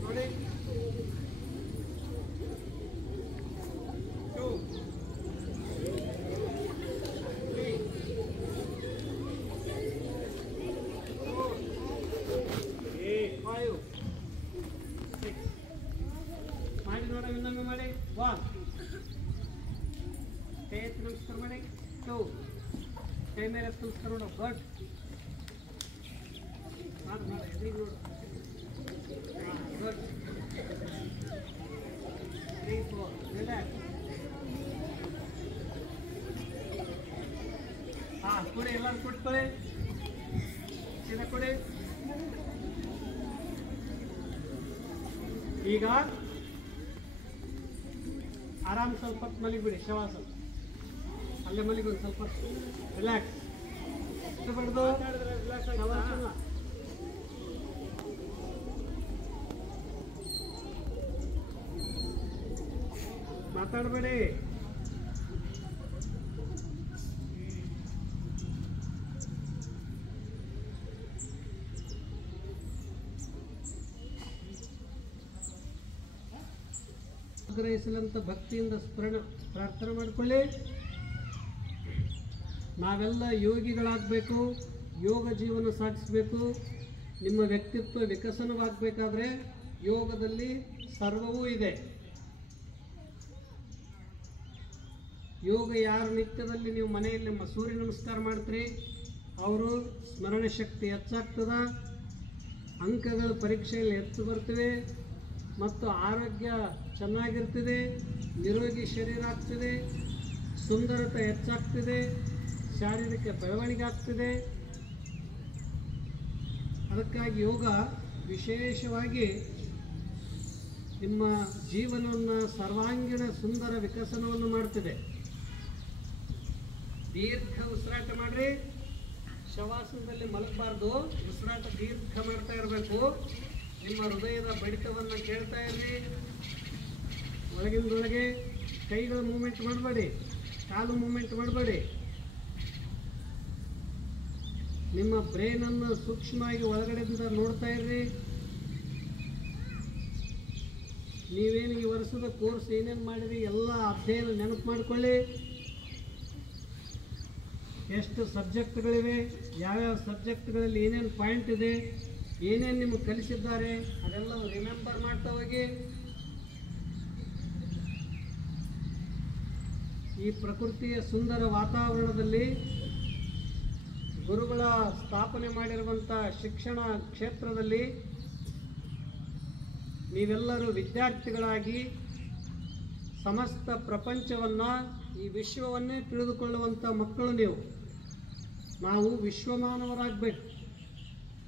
ನೋಡಿ, 2, 3, 4, 5, 6. ಮಾಡಿ ನೋಡ, ಇನ್ನೊಮ್ಮೆ ಮಾಡಿ. 1, ಕೈ ಎತ್ತಿ ನಮಸ್ಕಾರ ಮಾಡಿ. 2, ಕೈ ಮೇಲೆ ನಮಸ್ಕಾರ ನೋಡು. ಗುಡ್. ಮಾಡಿ ಮಾಡಿ, ಎದುರಿಗೆ ನೋಡು. ಗುಡ್. 3, 4. ರಿಲ್ಯಾಕ್ಸ್. ಕೊಡಿ, ಎಲ್ಲರೂ ಕೊಟ್ಕೊಳ್ಳಿ. ಸೀದಾ ಕೊಡಿ. ಈಗ ಆರಾಮ್ ಸ್ವಲ್ಪ ಹೊತ್ತು ಮಲಗಿಬಿಡಿ. ಶವಾಸ ಅಲ್ಲೇ ಮಲಗಿ ಒಂದು ಸ್ವಲ್ಪ ರಿಲ್ಯಾಕ್ಸ್. ಇಷ್ಟಪಡ್ದು ಶವಾಸನ ಮಾತಾಡಬೇಡಿ. ಗ್ರಹಿಸಲಂತ ಭಕ್ತಿಯಿಂದ ಪ್ರಾರ್ಥನೆ ಮಾಡಿಕೊಳ್ಳಿ. ನಾವೆಲ್ಲ ಯೋಗಿಗಳಾಗಬೇಕು, ಯೋಗ ಜೀವನ ಸಾಗಿಸಬೇಕು. ನಿಮ್ಮ ವ್ಯಕ್ತಿತ್ವ ವಿಕಸನವಾಗಬೇಕಾದ್ರೆ ಯೋಗದಲ್ಲಿ ಸರ್ವವೂ ಇದೆ. ಯೋಗ ಯಾರು ನಿತ್ಯದಲ್ಲಿ ನೀವು ಮನೆಯಲ್ಲಿ ಸೂರ್ಯ ನಮಸ್ಕಾರ ಮಾಡ್ತೀರಿ, ಅವರು ಸ್ಮರಣೆ ಶಕ್ತಿ ಹೆಚ್ಚಾಗ್ತದ, ಅಂಕಗಳು ಪರೀಕ್ಷೆಯಲ್ಲಿ ಹೆಚ್ಚು ಬರ್ತಿವೆ ಮತ್ತು ಆರೋಗ್ಯ ಚೆನ್ನಾಗಿರ್ತದೆ, ನಿರೋಗಿ ಶರೀರ ಆಗ್ತದೆ, ಸುಂದರತೆ ಹೆಚ್ಚಾಗ್ತದೆ, ಶಾರೀರಿಕ ಬೆಳವಣಿಗೆ ಆಗ್ತದೆ. ಅದಕ್ಕಾಗಿ ಯೋಗ ವಿಶೇಷವಾಗಿ ನಿಮ್ಮ ಜೀವನವನ್ನು ಸರ್ವಾಂಗೀಣ ಸುಂದರ ವಿಕಸನವನ್ನು ಮಾಡ್ತದೆ. ದೀರ್ಘ ಉಸಿರಾಟ ಮಾಡ್ರಿ. ಶವಾಸನದಲ್ಲಿ ಮಲಗಬಾರ್ದು, ಉಸಿರಾಟ ದೀರ್ಘ ಮಾಡ್ತಾ ಇರಬೇಕು. ನಿಮ್ಮ ಹೃದಯದ ಬಡಿತವನ್ನು ಕೇಳ್ತಾ ಇರ್ರಿ. ಒಳಗಿಂದೊಳಗೆ ಕೈಗಳ ಮೂಮೆಂಟ್ ಮಾಡಬೇಡಿ, ಕಾಲು ಮೂಮೆಂಟ್ ಮಾಡಬೇಡಿ. ನಿಮ್ಮ ಬ್ರೈನನ್ನು ಸೂಕ್ಷ್ಮವಾಗಿ ಒಳಗಡೆಯಿಂದ ನೋಡ್ತಾ ಇರ್ರಿ. ನೀವೇನು ಈ ವರ್ಷದ ಕೋರ್ಸ್ ಏನೇನು ಮಾಡಿರಿ ಎಲ್ಲ ಅಧ್ಯಯನ ನೆನಪು ಮಾಡಿಕೊಳ್ಳಿ. ಎಷ್ಟು ಸಬ್ಜೆಕ್ಟ್ಗಳಿವೆ, ಯಾವ್ಯಾವ ಸಬ್ಜೆಕ್ಟ್ಗಳಲ್ಲಿ ಏನೇನು ಪಾಯಿಂಟ್ ಇದೆ, ಏನೇನು ನಿಮಗೆ ಕಲಿಸಿದ್ದಾರೆ ಅದೆಲ್ಲ ರಿಮೆಂಬರ್ ಮಾಡ್ತಾ ಹೋಗಿ. ಈ ಪ್ರಕೃತಿಯ ಸುಂದರ ವಾತಾವರಣದಲ್ಲಿ ಗುರುಗಳ ಸ್ಥಾಪನೆ ಮಾಡಿರುವಂಥ ಶಿಕ್ಷಣ ಕ್ಷೇತ್ರದಲ್ಲಿ ನೀವೆಲ್ಲರೂ ವಿದ್ಯಾರ್ಥಿಗಳಾಗಿ ಸಮಸ್ತ ಪ್ರಪಂಚವನ್ನು, ಈ ವಿಶ್ವವನ್ನೇ ತಿಳಿದುಕೊಳ್ಳುವಂಥ ಮಕ್ಕಳು ನೀವು. ನಾವು ವಿಶ್ವಮಾನವರಾಗಬೇಕು,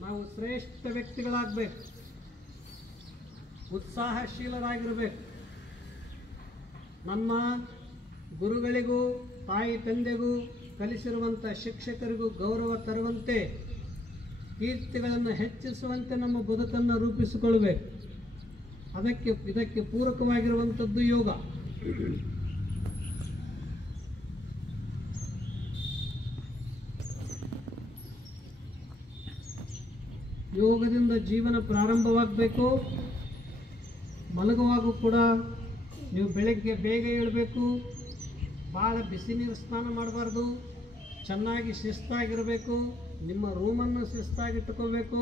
ನಾವು ಶ್ರೇಷ್ಠ ವ್ಯಕ್ತಿಗಳಾಗಬೇಕು, ಉತ್ಸಾಹಶೀಲರಾಗಿರಬೇಕು. ನಮ್ಮ ಗುರುಗಳಿಗೂ ತಾಯಿ ತಂದೆಗೂ ಕಲಿಸಿರುವಂಥ ಶಿಕ್ಷಕರಿಗೂ ಗೌರವ ತರುವಂತೆ, ಕೀರ್ತಿಗಳನ್ನು ಹೆಚ್ಚಿಸುವಂತೆ ನಮ್ಮ ಬದುಕನ್ನು ರೂಪಿಸಿಕೊಳ್ಳಬೇಕು. ಇದಕ್ಕೆ ಪೂರಕವಾಗಿರುವಂಥದ್ದು ಯೋಗ. ಯೋಗದಿಂದ ಜೀವನ ಪ್ರಾರಂಭವಾಗಬೇಕು. ಮಲಗುವಾಗೂ ಕೂಡ ನೀವು ಬೆಳಗ್ಗೆ ಬೇಗ ಏಳಬೇಕು, ಭಾಳ ಬಿಸಿ ನೀರು ಸ್ನಾನ ಮಾಡಬಾರ್ದು, ಚೆನ್ನಾಗಿ ಶಿಸ್ತಾಗಿರಬೇಕು, ನಿಮ್ಮ ರೂಮನ್ನು ಶಿಸ್ತಾಗಿಟ್ಟುಕೋಬೇಕು.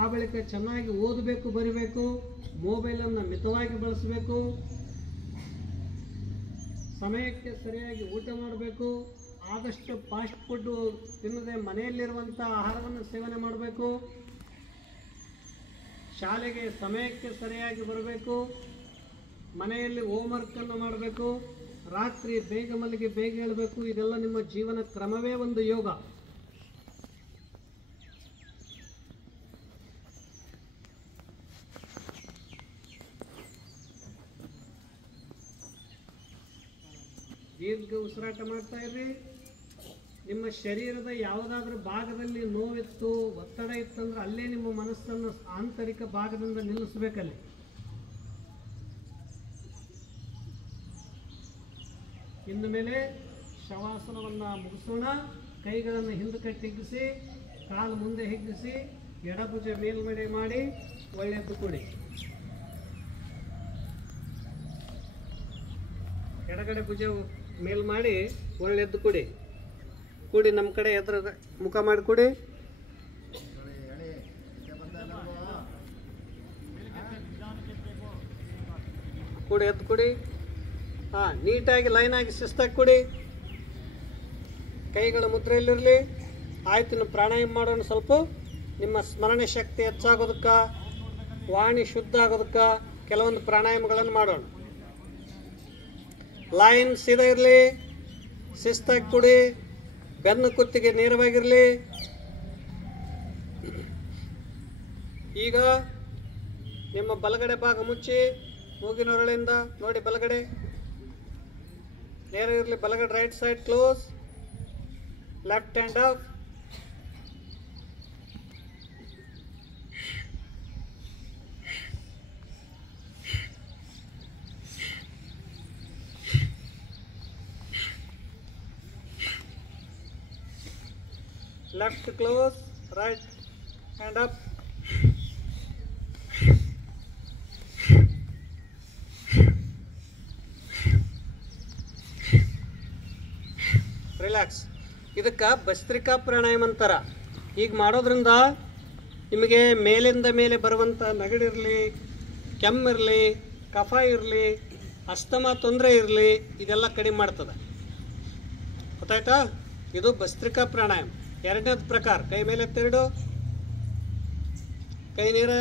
ಆ ಬಳಿಕ ಚೆನ್ನಾಗಿ ಓದಬೇಕು, ಬರಿಬೇಕು, ಮೊಬೈಲನ್ನು ಮಿತವಾಗಿ ಬಳಸಬೇಕು, ಸಮಯಕ್ಕೆ ಸರಿಯಾಗಿ ಊಟ ಮಾಡಬೇಕು, ಆದಷ್ಟು ಫಾಸ್ಟ್ ಫುಡ್ಡು ತಿನ್ನದೆ ಮನೆಯಲ್ಲಿರುವಂಥ ಆಹಾರವನ್ನು ಸೇವನೆ ಮಾಡಬೇಕು, ಶಾಲೆಗೆ ಸಮಯಕ್ಕೆ ಸರಿಯಾಗಿ ಬರಬೇಕು, ಮನೆಯಲ್ಲಿ ಹೋಮ್ವರ್ಕನ್ನು ಮಾಡಬೇಕು, ರಾತ್ರಿ ಬೇಗ ಮಲಗಿ ಬೇಗ ಹೇಳಬೇಕು. ಇದೆಲ್ಲ ನಿಮ್ಮ ಜೀವನ ಕ್ರಮವೇ ಒಂದು ಯೋಗ. ದೀರ್ಘ ಉಸಿರಾಟ ಮಾಡ್ತಾ ಇರ್ರಿ. ನಿಮ್ಮ ಶರೀರದ ಯಾವುದಾದ್ರೂ ಭಾಗದಲ್ಲಿ ನೋವಿತ್ತು, ಒತ್ತಡ ಇತ್ತಂದ್ರೆ ಅಲ್ಲೇ ನಿಮ್ಮ ಮನಸ್ಸನ್ನು ಆಂತರಿಕ ಭಾಗದಿಂದ ನಿಲ್ಲಿಸಬೇಕಲ್ಲಿ. ಇನ್ನು ಮೇಲೆ ಶವಾಸನವನ್ನು ಮುಗಿಸೋಣ. ಕೈಗಳನ್ನು ಹಿಂದಕ್ಕೆ ಹಿಗ್ಗಿಸಿ, ಕಾಲು ಮುಂದೆ ಹಿಗ್ಗಿಸಿ, ಎಡಭುಜ ಮೇಲ್ಗಡೆ ಮಾಡಿ ಒಳ್ಳೆಯದ್ದು ಕೊಡಿ. ಎಡಗಡೆ ಭುಜ ಮೇಲ್ ಮಾಡಿ ಒಳ್ಳೆಯದ್ದು ಕೊಡಿ. ಕೂಡಿ ನಮ್ಮ ಕಡೆ ಎದ್ರ ಮುಖ ಮಾಡಿ ಕೊಡಿ. ಕೂಡಿ ಎದ್ದು ಕೊಡಿ. ನೀಟಾಗಿ ಲೈನ್ ಆಗಿ ಶಿಸ್ತಾಗಿ ಕೊಡಿ. ಕೈಗಳ ಮುದ್ರೆಯಲ್ಲಿರಲಿ. ಆಯ್ತು, ಇನ್ನು ಪ್ರಾಣಾಯಾಮ ಮಾಡೋಣ. ಸ್ವಲ್ಪ ನಿಮ್ಮ ಸ್ಮರಣೆ ಶಕ್ತಿ ಹೆಚ್ಚಾಗೋದಕ್ಕೆ, ವಾಣಿ ಶುದ್ಧ ಆಗೋದಕ್ಕೆ ಕೆಲವೊಂದು ಪ್ರಾಣಾಯಾಮಗಳನ್ನು ಮಾಡೋಣ. ಲೈನ್ ಸೀದಾ ಇರಲಿ, ಶಿಸ್ತಾಗಿ ಕೊಡಿ. ಬೆನ್ನು ಕುತ್ತಿಗೆ ನೇರವಾಗಿರಲಿ. ಈಗ ನಿಮ್ಮ ಬಲಗಡೆ ಭಾಗ ಮುಚ್ಚಿ ಮೂಗಿನೊರಳಿಂದ ನೋಡಿ, ಬಲಗಡೆ ನೇರ ಇರಲಿ. ಬಲಗಡೆ right side close, left hand up. Left close, right hand up. Relax. ಇದಕ್ಕೆ ಭಸ್ತ್ರಿಕಾ ಪ್ರಾಣಾಯಾಮ ಅಂತಾರ. ಈಗ ಮಾಡೋದ್ರಿಂದ ನಿಮಗೆ ಮೇಲಿಂದ ಮೇಲೆ ಬರುವಂಥ ನೆಗಡಿರಲಿ, ಕೆಮ್ಮಿರಲಿ, ಕಫ ಇರಲಿ, ಅಸ್ತಮಾ ತೊಂದರೆ ಇರಲಿ, ಇದೆಲ್ಲ ಕಡಿಮೆ ಮಾಡ್ತದೆ. ಗೊತ್ತಾಯ್ತಾ? ಇದು ಭಸ್ತ್ರಿಕಾ ಪ್ರಾಣಾಯಾಮ. ಎರಡನೇದು ಪ್ರಕಾರ, ಕೈ ಮೇಲೆ ಎತ್ತೆರಡು, ಕೈ ನೇರ.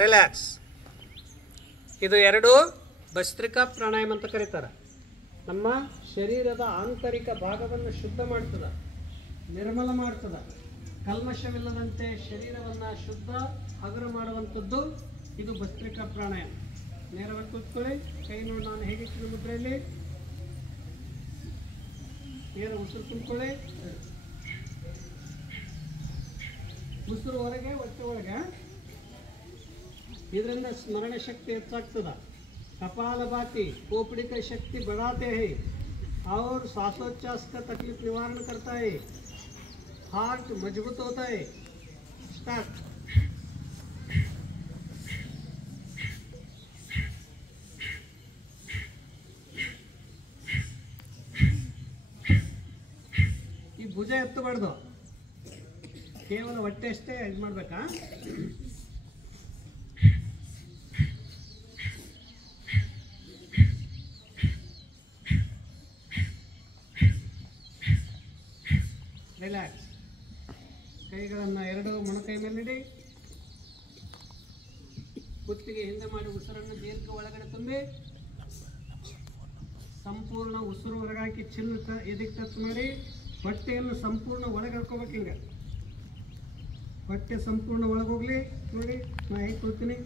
ರಿಲ್ಯಾಕ್ಸ್. ಇದು ಎರಡು ಭಸ್ತ್ರಿಕಾ ಪ್ರಾಣಾಯಾಮ ಅಂತ ಕರೀತಾರೆ. ನಮ್ಮ ಶರೀರದ ಆಂತರಿಕ ಭಾಗವನ್ನು ಶುದ್ಧ ಮಾಡ್ತದೆ, ನಿರ್ಮಲ ಮಾಡ್ತದೆ. ಕಲ್ಮಶವಿಲ್ಲದಂತೆ ಶರೀರವನ್ನು ಶುದ್ಧ ಹಗುರ ಮಾಡುವಂಥದ್ದು ಇದು ಭಸ್ತ್ರಿಕಾ ಪ್ರಾಣಾಯಾಮ. ನೇರವಾಗಿ ಕೂತ್ಕೊಳ್ಳಿ. ಕೈ ನೋಡಿ ನಾನು ಹೇಗಿಟ್ಟಿನ ಮುದ್ರೆಯಲ್ಲಿ. ನೇರ ಉಸಿರು ತುಂಬಿಕೊಳ್ಳಿ. ಉಸಿರು ಹೊರಗೆ, ಹೊಟ್ಟೆ ಒಳಗೆ. ಇದರಿಂದ ಸ್ಮರಣೆ ಶಕ್ತಿ ಹೆಚ್ಚಾಗ್ತದ. कपालभाति खोपड़ी की शक्ति बढ़ाते हैं और श्वासोच्छ्वास का तकलीफ निवारण करता है। हार्ट मजबूत होता है। स्टार्ट। ಈ ಭುಜ ಎತ್ತಬಾರ್ದು, ಕೇವಲ ಹೊಟ್ಟೆ ಅಷ್ಟೇ ಇದು ಮಾಡಬೇಕಾ? ರಿಲ್ಯಾಕ್ಸ್. ಕೈಗಳನ್ನು ಎರಡು ಮೊಣಕೈ ಮೇಲಿಡಿ. ಕುತ್ತಿಗೆ ಹಿಂದೆ ಮಾಡಿ ಉಸಿರನ್ನು ದೀರ್ಘ ಒಳಗಡೆ ತುಂಬಿ ಸಂಪೂರ್ಣ ಉಸಿರು ಹೊರಗಾಕಿ ಚಿನ್ನ ಎದಕ್ಕೆ ಟಚ್ ಮಾಡಿ ಹೊಟ್ಟೆಯನ್ನು ಸಂಪೂರ್ಣ ಒಳಗೆ ಹಾಕೋಬೇಕು. ಹಿಂಗೆ ಹೊಟ್ಟೆ ಸಂಪೂರ್ಣ ಒಳಗೋಗ್ಲಿ. ನೋಡಿ ನಾ ಹೇಗೆ ಕೊಡ್ತೀನಿ.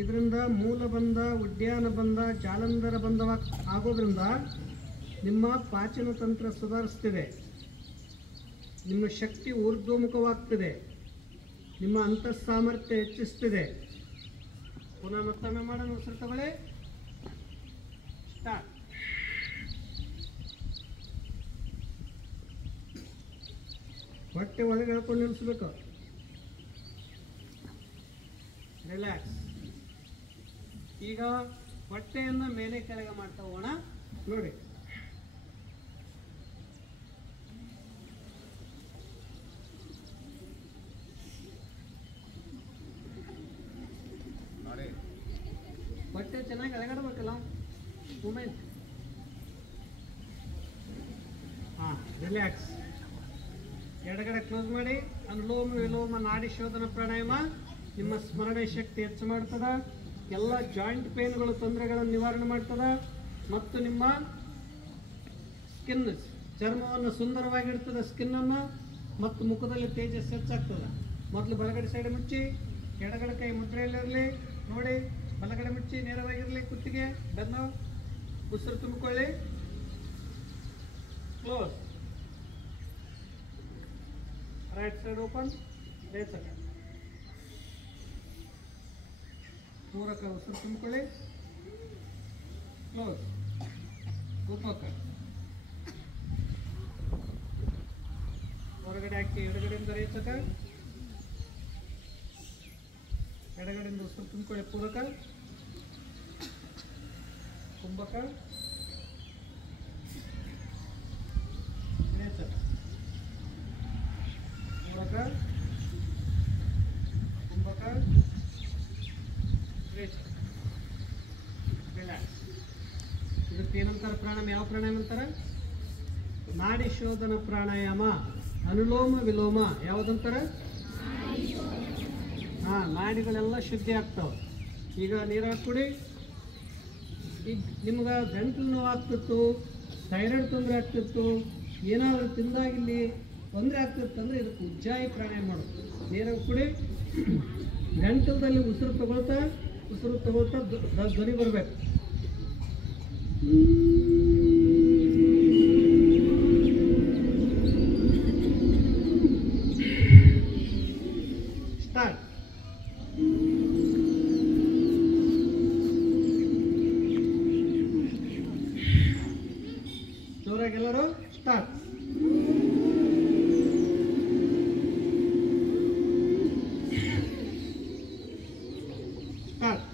ಇದರಿಂದ ಮೂಲಬಂಧ, ಉಡ್ಯಾನ ಬಂಧ, ಜಾಲಂಧರ ಬಂಧ ಆಗೋದ್ರಿಂದ ನಿಮ್ಮ ಪಾಚನ ತಂತ್ರ ಸುಧಾರಿಸ್ತಿದೆ, ನಿಮ್ಮ ಶಕ್ತಿ ಊರ್ಧ್ವಮುಖವಾಗ್ತಿದೆ, ನಿಮ್ಮ ಅಂತಃಸಾಮರ್ಥ್ಯ ಹೆಚ್ಚಿಸ್ತಿದೆ. ಪುನಃ ಮತ್ತೊಮ್ಮೆ ಮಾಡೋಣ. ಉಸಿರು ತಗೊಳ್ಳಿ. ಸ್ಟಾರ್ಟ್. ಹೊಟ್ಟೆ ಒಳಗೆ ಹೇಳ್ಕೊಂಡು ನಿಲ್ಲಿಸ್ಬೇಕು. ರಿಲ್ಯಾಕ್ಸ್. ಈಗ ಹೊಟ್ಟೆಯನ್ನು ಮೇಲೆ ಕೆಳಗೆ ಮಾಡ್ತಾ ಹೋಗೋಣ. ನೋಡಿ, ಹೊಟ್ಟೆ ಚೆನ್ನಾಗಿ ಅಲಗಾಡಬೇಕಲ್ಲ. ಮೂಮೆಂಟ್ ಹಾಂ, ರಿಲ್ಯಾಕ್ಸ್. ಎಡಗಡೆ ಕ್ಲೋಸ್ ಮಾಡಿ. ಅನುಲೋಮ ವಿಲೋಮ ನಾಡಿ ಶೋಧನ ಪ್ರಾಣಾಯಾಮ ನಿಮ್ಮ ಸ್ಮರಣೆ ಶಕ್ತಿ ಹೆಚ್ಚು ಮಾಡ್ತದ, ಎಲ್ಲ ಜಾಯಿಂಟ್ ಪೇನ್ಗಳು ತೊಂದರೆಗಳನ್ನು ನಿವಾರಣೆ ಮಾಡ್ತದ ಮತ್ತು ನಿಮ್ಮ ಸ್ಕಿನ್ ಚರ್ಮವನ್ನು ಸುಂದರವಾಗಿಡ್ತದೆ, ಸ್ಕಿನ್ನನ್ನು, ಮತ್ತು ಮುಖದಲ್ಲಿ ತೇಜಸ್ ಹೆಚ್ಚಾಗ್ತದೆ. ಮೊದಲು ಬಲಗಡೆ ಸೈಡ್ ಮುಚ್ಚಿ, ಎಡಗಡೆ ಕೈ ಮುದ್ರೆಯಲ್ಲಿರಲಿ ನೋಡಿ. ಬಲಗಡೆ ಮುಚ್ಚಿ ನೇರವಾಗಿರಲಿ, ಕುತ್ತಿಗೆ ಬೆನ್ನು, ಉಸಿರು ತುಂಬಿಕೊಳ್ಳಿ. ಕ್ಲೋಸ್. Right side open. ರೇಚಕ ಪೂರಕ ಉಸಿರು ತುಂಬಿಕೊಳ್ಳಿ. ಕ್ಲೋಸ್. ಉಪಕ ಹೊರಗಡೆ ಹಾಕಿ ಎಡಗಡೆಯಿಂದ ರೇಚಕ, ಎಡಗಡೆಯಿಂದ ಉಸಿರು ತುಂಬಿಕೊಳ್ಳಿ. ಪೂರಕ, ಕುಂಭಕ, ರೇಚಕ, ಪೂರಕ, ಕುಂಭಕ, ರೇಚಕ. ರಿಲ್ಯಾಕ್ಸ್. ಇದಕ್ಕೆ ಏನಂತಾರೆ ಪ್ರಾಣಾಯಾಮ? ಯಾವ ಪ್ರಾಣಾಯಾಮ ಅಂತಾರೆ? ನಾಡಿ ಶೋಧನ ಪ್ರಾಣಾಯಾಮ, ಅನುಲೋಮ ವಿಲೋಮ. ಯಾವುದಂತಾರೆ? ಹಾಂ, ನಾಡಿಗಳೆಲ್ಲ ಶುದ್ಧಿ ಆಗ್ತಾವೆ. ಈಗ ನೀರು ಹಾಕ್ಬಿಡಿ. ಈಗ ನಿಮ್ಗೆ ಗಂಟಲು ನೋವು ಆಗ್ತಿತ್ತು, ಥೈರಾಯ್ಡ್ ತೊಂದರೆ ಆಗ್ತಿತ್ತು, ಏನಾದರೂ ತಿಂದಾಗಿಲ್ಲಿ ತೊಂದರೆ ಆಗ್ತಿತ್ತು ಅಂದರೆ ಇದಕ್ಕೆ ಉಜ್ಜಾಯಿ ಪ್ರಾಣಾಯಾಮ ಮಾಡೋದು. ನೀರಾಗಿ ಕುಡಿ. ಗಂಟಲದಲ್ಲಿ ಉಸಿರು ತಗೊಳ್ತಾ ಧ್ವನಿ ಬರಬೇಕು. ಸ್ಟಾರ್ಟ್. ಜೋರಾಗಿ ಎಲ್ಲರೂ ಸ್ಟಾರ್ಟ್. ಸ್ಟಾರ್ಟ್.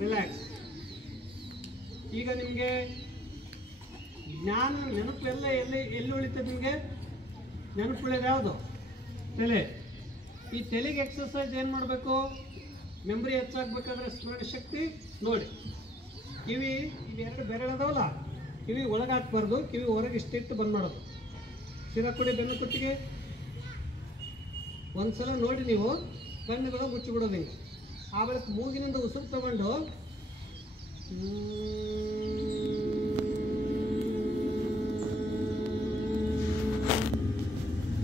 ರಿಲ್ಯಾಕ್ಸ್. ಈಗ ನಿಮಗೆ ಜ್ಞಾನ ನೆನಪು ಎಲ್ಲಿ ಉಳಿತದೆ? ನಿಮಗೆ ನೆನಪು ಉಳಿಯೋದು ಯಾವುದು? ತಲೆ. ಈ ತಲೆಗೆ ಎಕ್ಸಸೈಸ್ ಏನು ಮಾಡಬೇಕು? ಮೆಮ್ರಿ ಹೆಚ್ಚಾಗಬೇಕಾದ್ರೆ ಸ್ಮರಣೆ ಶಕ್ತಿ ನೋಡಿ. ಕಿವಿ ಇವೆರಡು ಬೆರಳದವಲ್ಲ, ಕಿವಿ ಒಳಗೆ ಹಾಕ್ಬಾರ್ದು, ಕಿವಿ ಹೊರಗೆ ಇಷ್ಟಿಟ್ಟು ಬಂದ್ ಮಾಡೋದು. ಶಿರ ಕೊಡಿ, ಬೆನ್ನು ಕುತ್ತಿಗೆ. ಒಂದ್ಸಲ ನೋಡಿ ನೀವು ಕಣ್ಣುಗಳು ಮುಚ್ಚಿಬಿಡೋದು ಹಿಂಗೆ. ಆ ಬಳಿಕ ಮೂಗಿನಿಂದ ಉಸಿರು ತಗೊಂಡು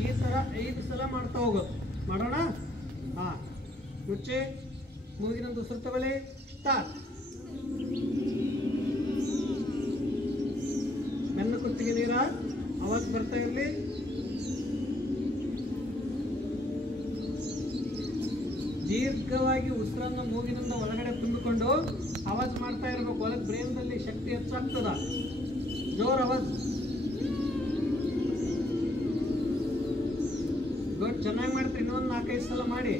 ಈ ಥರ 5 ಸಲ ಮಾಡ್ತಾ ಹೋಗೋದು. ಮಾಡೋಣ? ಹಾಂ, ಮುಚ್ಚಿ ಮೂಗಿನಿಂದ ಉಸಿರು ತಗೊಳ್ಳಿ. ಸ್ಟಾರ್ಟ್. ಬೆನ್ನು ಕುತ್ತಿಗೆ ನೀರ ಅವಾಜ್ ಬರ್ತಾ ಇರಲಿ. ದೀರ್ಘವಾಗಿ ಉಸಿರನ್ನು ಮೂಗಿನಿಂದ ಒಳಗಡೆ ತುಂಬಿಕೊಂಡು ಆವಾಜ್ ಮಾಡ್ತಾ ಇರಬೇಕು. ಒಳಗೆ ಬ್ರೈನ್ದಲ್ಲಿ ಶಕ್ತಿ ಹೆಚ್ಚಾಗ್ತದ. ಜೋರ್ ಆವಾಜ್. ಗುಡ್, ಚೆನ್ನಾಗಿ ಮಾಡ್ತೀರಿ. ಇನ್ನೊಂದು 4-5 ಸಲ ಮಾಡಿ.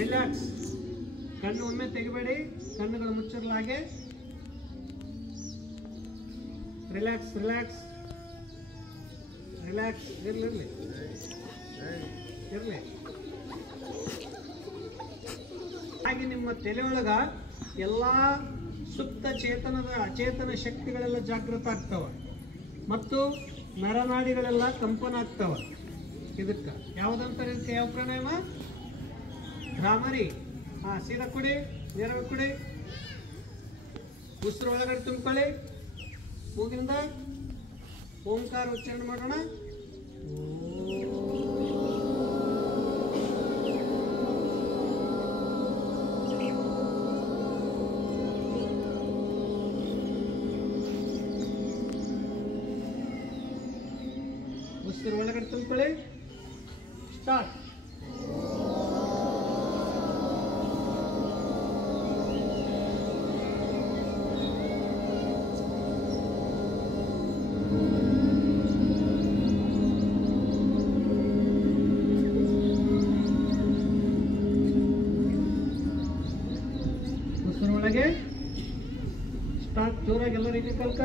ರಿಲ್ಯಾಕ್ಸ್. ಕಣ್ಣು ಒಮ್ಮೆ ತೆಗಿಬೇಡಿ, ಕಣ್ಣುಗಳು ಮುಚ್ಚಿರಲಾಗೆ. Relax relax relax. ಇರಲಿ ಹಾಗೆ ನಿಮ್ಮ ತಲೆಯೊಳಗ ಎಲ್ಲ ಸುಪ್ತ ಚೇತನದ ಅಚೇತನ ಶಕ್ತಿಗಳೆಲ್ಲ ಜಾಗೃತ ಆಗ್ತವ ಮತ್ತು ನರನಾಡಿಗಳೆಲ್ಲ ಕಂಪನ ಆಗ್ತವ. ಇದಕ್ಕೆ ಯಾವುದಂತಾರೆ? ಇದಕ್ಕೆ ಯಾವ ಪ್ರಾಣಾಯಾಮ? ಭ್ರಾಮರಿ. ಹಾಂ, ಸೀದಾ ಕುಡಿ, ನೇರವಾಗಿ ಕುಡಿ. ಉಸಿರು ಒಳಗಡೆ ತುಂಬಿಕೊಳ್ಳಿ. ಮೂಗಿನಿಂದ ಓಂಕಾರ ಉಚ್ಚಾರಣೆ ಮಾಡೋಣ. ಉಸಿರು ಒಳಗಡೆ ತುಂಬಿಕೊಳ್ಳಿ. ಸ್ಟಾರ್ಟ್. ಜೋರಾಗಿ ಎಲ್ಲರೂ ಇದೆ ಕಲ್ಕ.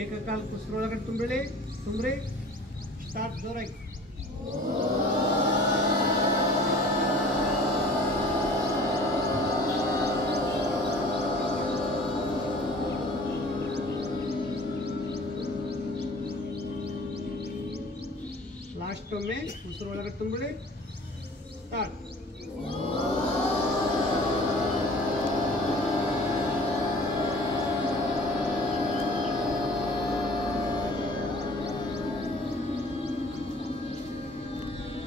ಏಕಕಾಲ ಉಸಿರೊಳಗಡೆ ತುಂಬ್ರಿ. ಸ್ಟಾರ್ಟ್ ಜೋರಾಗಿ. ಲಾಸ್ಟ್ ಒಮ್ಮೆ ಉಸಿರೊಳಗಡೆ ತುಂಬ್ರಿ. ಸ್ಟಾರ್ಟ್.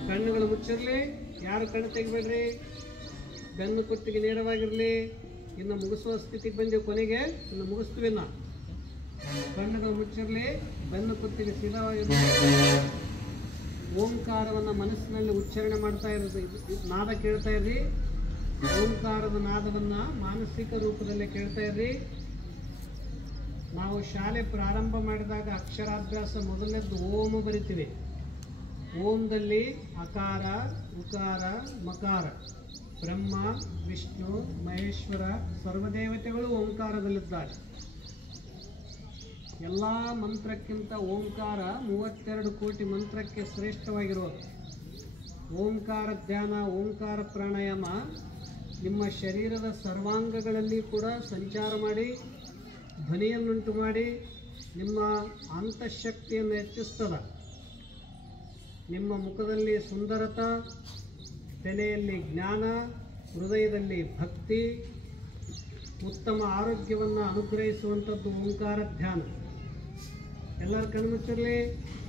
ಕಣ್ಣುಗಳು ಮುಚ್ಚಿರಲಿ, ಯಾರು ಕಣ್ಣು ತೆಗಿಬೇಡ್ರಿ. ಬೆನ್ನು ಕುತ್ತಿಗೆ ನೇರವಾಗಿರಲಿ. ಇನ್ನು ಮುಗಿಸುವ ಸ್ಥಿತಿಗೆ ಬಂದೀವಿ, ಕೊನೆಗೆ ಇನ್ನು ಮುಗಿಸ್ತೀವಿ. ಕಣ್ಣುಗಳು ಮುಚ್ಚಿರಲಿ, ಬೆನ್ನು ಕುತ್ತಿಗೆ ಸೀದಾವಾಗಿರಲಿ. ಓಂಕಾರವನ್ನು ಮನಸ್ಸಿನಲ್ಲಿ ಉಚ್ಚಾರಣೆ ಮಾಡ್ತಾ ಇರೋದು, ನಾದ ಕೇಳ್ತಾ ಇರ್ರಿ. ಓಂಕಾರದ ನಾದವನ್ನು ಮಾನಸಿಕ ರೂಪದಲ್ಲಿ ಕೇಳ್ತಾ ಇರ್ರಿ. ನಾವು ಶಾಲೆ ಪ್ರಾರಂಭ ಮಾಡಿದಾಗ ಅಕ್ಷರಾಭ್ಯಾಸ ಮೊದಲನೇದ್ದು ಓಂ ಬರಿತೀವಿ. ಓಂದಲ್ಲಿ ಅಕಾರ, ಉಕಾರ, ಮಕಾರ, ಬ್ರಹ್ಮ, ವಿಷ್ಣು, ಮಹೇಶ್ವರ ಸರ್ವದೇವತೆಗಳು ಓಂಕಾರದಲ್ಲಿದ್ದಾರೆ. ಎಲ್ಲ ಮಂತ್ರಕ್ಕಿಂತ ಓಂಕಾರ 32 ಕೋಟಿ ಮಂತ್ರಕ್ಕೆ ಶ್ರೇಷ್ಠವಾಗಿರೋದು. ಓಂಕಾರ ಧ್ಯಾನ, ಓಂಕಾರ ಪ್ರಾಣಾಯಾಮ ನಿಮ್ಮ ಶರೀರದ ಸರ್ವಾಂಗಗಳಲ್ಲಿ ಕೂಡ ಸಂಚಾರ ಮಾಡಿ, ಧ್ವನಿಯನ್ನುಂಟು ಮಾಡಿ ನಿಮ್ಮ ಅಂತಃಶಕ್ತಿಯನ್ನು ಹೆಚ್ಚಿಸ್ತದೆ. ನಿಮ್ಮ ಮುಖದಲ್ಲಿ ಸುಂದರತ, ತಲೆಯಲ್ಲಿ ಜ್ಞಾನ, ಹೃದಯದಲ್ಲಿ ಭಕ್ತಿ, ಉತ್ತಮ ಆರೋಗ್ಯವನ್ನು ಅನುಗ್ರಹಿಸುವಂಥದ್ದು ಓಂಕಾರ ಧ್ಯಾನ. ಎಲ್ಲರೂ ಕಣ್ಮುಚ್ಚಿರಲಿ.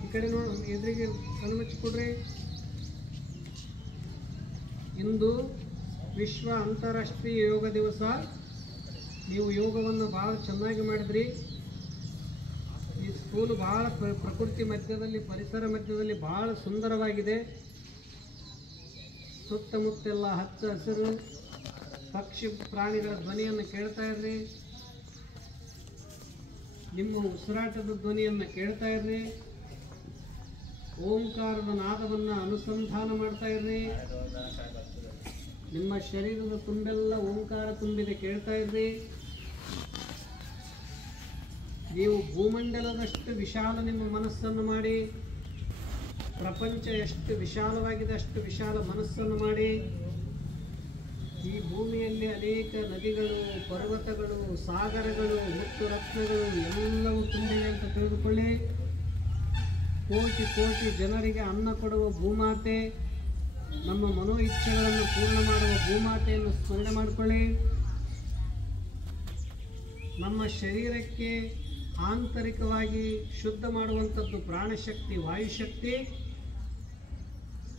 ಈ ಕಡೆ ಎದುರಿಗೆ ಕಣ್ಮುಚ್ಚಿಕೊಡ್ರಿ. ಇಂದು ವಿಶ್ವ ಅಂತಾರಾಷ್ಟ್ರೀಯ ಯೋಗ ದಿವಸ. ನೀವು ಯೋಗವನ್ನು ಭಾಳ ಚೆನ್ನಾಗಿ ಮಾಡಿದ್ರಿ. ಈ ಸ್ಕೂಲು ಭಾಳ ಪ್ರಕೃತಿ ಮಧ್ಯದಲ್ಲಿ, ಪರಿಸರ ಮಧ್ಯದಲ್ಲಿ ಭಾಳ ಸುಂದರವಾಗಿದೆ. ಸುತ್ತಮುತ್ತೆಲ್ಲ ಹಚ್ಚ ಹಸಿರು, ಪಕ್ಷಿ ಪ್ರಾಣಿಗಳ ಧ್ವನಿಯನ್ನು ಕೇಳ್ತಾ ಇರ್ರಿ. ನಿಮ್ಮ ಉಸಿರಾಟದ ಧ್ವನಿಯನ್ನು ಕೇಳ್ತಾ ಇರ್ರಿ. ಓಂಕಾರದ ನಾದವನ್ನು ಅನುಸಂಧಾನ ಮಾಡ್ತಾ ಇರ್ರಿ. ನಿಮ್ಮ ಶರೀರದ ತುಂಬೆಲ್ಲ ಓಂಕಾರ ತುಂಬಿದೆ, ಕೇಳ್ತಾ ಇರ್ರಿ. ನೀವು ಭೂಮಂಡಲದಷ್ಟು ವಿಶಾಲ ನಿಮ್ಮ ಮನಸ್ಸನ್ನು ಮಾಡಿ, ಪ್ರಪಂಚ ಎಷ್ಟು ವಿಶಾಲವಾಗಿದೆ ಅಷ್ಟು ವಿಶಾಲ ಮನಸ್ಸನ್ನು ಮಾಡಿ. ಈ ಭೂಮಿಯಲ್ಲಿ ಅನೇಕ ನದಿಗಳು, ಪರ್ವತಗಳು, ಸಾಗರಗಳು, ಮುತ್ತು ರತ್ನಗಳು ಎಲ್ಲವೂ ತುಂಬಿವೆ ಅಂತ ತಿಳಿದುಕೊಳ್ಳಿ. ಕೋಟಿ ಕೋಟಿ ಜನರಿಗೆ ಅನ್ನ ಕೊಡುವ ಭೂಮಾತೆ, ನಮ್ಮ ಮನೋ ಇಚ್ಛೆಗಳನ್ನು ಪೂರ್ಣ ಮಾಡುವ ಭೂಮಾತೆಯನ್ನು ಸ್ಮರಣೆ ಮಾಡಿಕೊಳ್ಳಿ. ನಮ್ಮ ಶರೀರಕ್ಕೆ ಆಂತರಿಕವಾಗಿ ಶುದ್ಧ ಮಾಡುವಂಥದ್ದು ಪ್ರಾಣಶಕ್ತಿ, ವಾಯುಶಕ್ತಿ.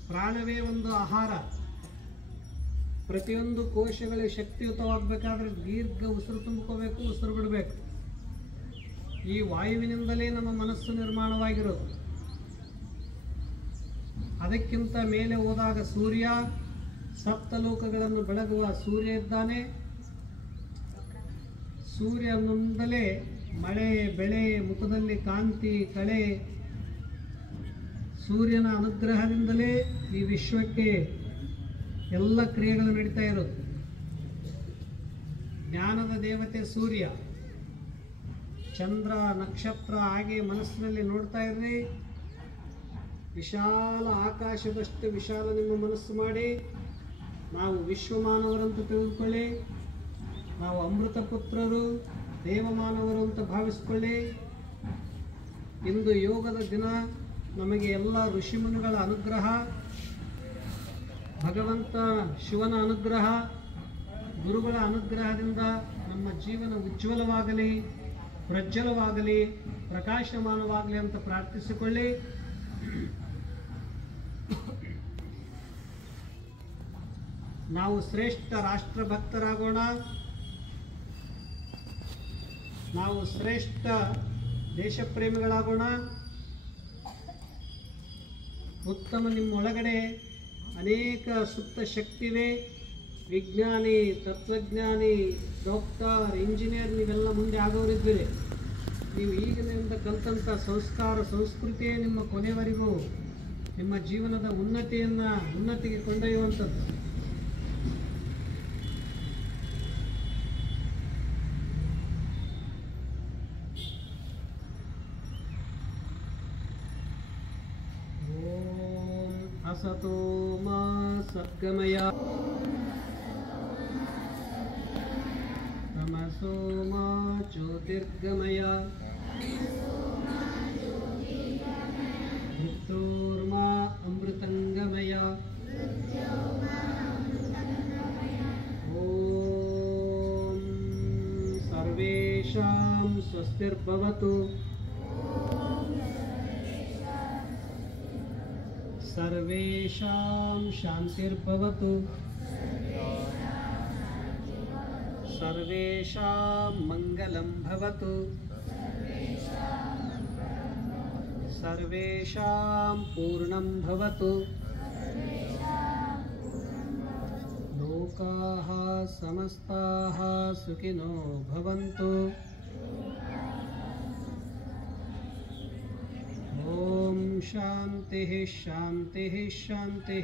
ಪ್ರಾಣವೇ ಒಂದು ಆಹಾರ. ಪ್ರತಿಯೊಂದು ಕೋಶಗಳು ಶಕ್ತಿಯುತವಾಗಬೇಕಾದ್ರೆ ದೀರ್ಘ ಉಸಿರು ತುಂಬಿಕೋಬೇಕು, ಉಸಿರು ಬಿಡಬೇಕು. ಈ ವಾಯುವಿನಿಂದಲೇ ನಮ್ಮ ಮನಸ್ಸು ನಿರ್ಮಾಣವಾಗಿರೋದು. ಅದಕ್ಕಿಂತ ಮೇಲೆ ಹೋದಾಗ ಸೂರ್ಯ, ಸಪ್ತಲೋಕಗಳನ್ನು ಬೆಳಗುವ ಸೂರ್ಯ ಇದ್ದಾನೆ. ಸೂರ್ಯನಿಂದಲೇ ಮಳೆ, ಬೆಳೆ, ಮುಖದಲ್ಲಿ ಕಾಂತಿ, ಕಳೆ. ಸೂರ್ಯನ ಅನುಗ್ರಹದಿಂದಲೇ ಈ ವಿಶ್ವಕ್ಕೆ ಎಲ್ಲ ಕ್ರಿಯೆಗಳು ನಡೀತಾ ಇರೋದು. ಜ್ಞಾನದ ದೇವತೆ ಸೂರ್ಯ, ಚಂದ್ರ, ನಕ್ಷತ್ರ ಹಾಗೆ ಮನಸ್ಸಿನಲ್ಲಿ ನೋಡ್ತಾ ಇರ್ರಿ. ವಿಶಾಲ ಆಕಾಶದಷ್ಟು ವಿಶಾಲ ನಿಮ್ಮ ಮನಸ್ಸು ಮಾಡಿ. ನಾವು ವಿಶ್ವಮಾನವರಂತ ತಿಳಿದುಕೊಳ್ಳಿ. ನಾವು ಅಮೃತ ಪುತ್ರರು, ದೇವಮಾನವರು ಅಂತ ಭಾವಿಸ್ಕೊಳ್ಳಿ. ಇಂದು ಯೋಗದ ದಿನ. ನಮಗೆ ಎಲ್ಲ ಋಷಿಮುನಿಗಳ ಅನುಗ್ರಹ, ಭಗವಂತ ಶಿವನ ಅನುಗ್ರಹ, ಗುರುಗಳ ಅನುಗ್ರಹದಿಂದ ನಮ್ಮ ಜೀವನ ಉಜ್ವಲವಾಗಲಿ, ಪ್ರಜ್ವಲವಾಗಲಿ, ಪ್ರಕಾಶಮಾನವಾಗಲಿ ಅಂತ ಪ್ರಾರ್ಥಿಸಿಕೊಳ್ಳಿ. ನಾವು ಶ್ರೇಷ್ಠ ರಾಷ್ಟ್ರಭಕ್ತರಾಗೋಣ. ನಾವು ಶ್ರೇಷ್ಠ ದೇಶಪ್ರೇಮಿಗಳಾಗೋಣ. ಉತ್ತಮ ನಿಮ್ಮೊಳಗಡೆ ಅನೇಕ ಸುಪ್ತ ಶಕ್ತಿವೆ. ವಿಜ್ಞಾನಿ, ತತ್ವಜ್ಞಾನಿ, ಡಾಕ್ಟರ್, ಇಂಜಿನಿಯರ್ ನೀವೆಲ್ಲ ಮುಂದೆ ಆಗೋರಿದ್ದೀರಿ. ನೀವು ಈಗಿನಿಂದ ಕಲಿತಂಥ ಸಂಸ್ಕಾರ ಸಂಸ್ಕೃತಿಯೇ ನಿಮ್ಮ ಕೊನೆವರೆಗೂ ನಿಮ್ಮ ಜೀವನದ ಉನ್ನತಿಗೆ ಕೊಂಡೊಯ್ಯುವಂಥದ್ದು. ಓಂ ಅಸತೋ ಮಾ ಸದ್ಗಮಯ ತಮಸೋ ಮಾ ಜ್ಯೋತಿರ್ಗಮಯ ಮೃತ್ಯೋರ್ಮಾ ಅಮೃತಂಗಮಯ ಓಂ ಸರ್ವೇಷಾಂ ಸ್ವಸ್ತಿರ್ಭವತು ಸರ್ವೇಷಾಂ ಶಾಂತಿರ್ಭವತು ಸರ್ವೇಷಾಂ ಮಂಗಲಂ ಭವತು ಸರ್ವೇಷಾಂ ಪೂರ್ಣಂ ಭವತು ಲೋಕಾಃ ಸಮಸ್ತಾಃ ಸುಖಿನೋ ಭವಂತು. ಓಂ ಶಾಂತಿ ಶಾಂತಿ ಶಾಂತಿ.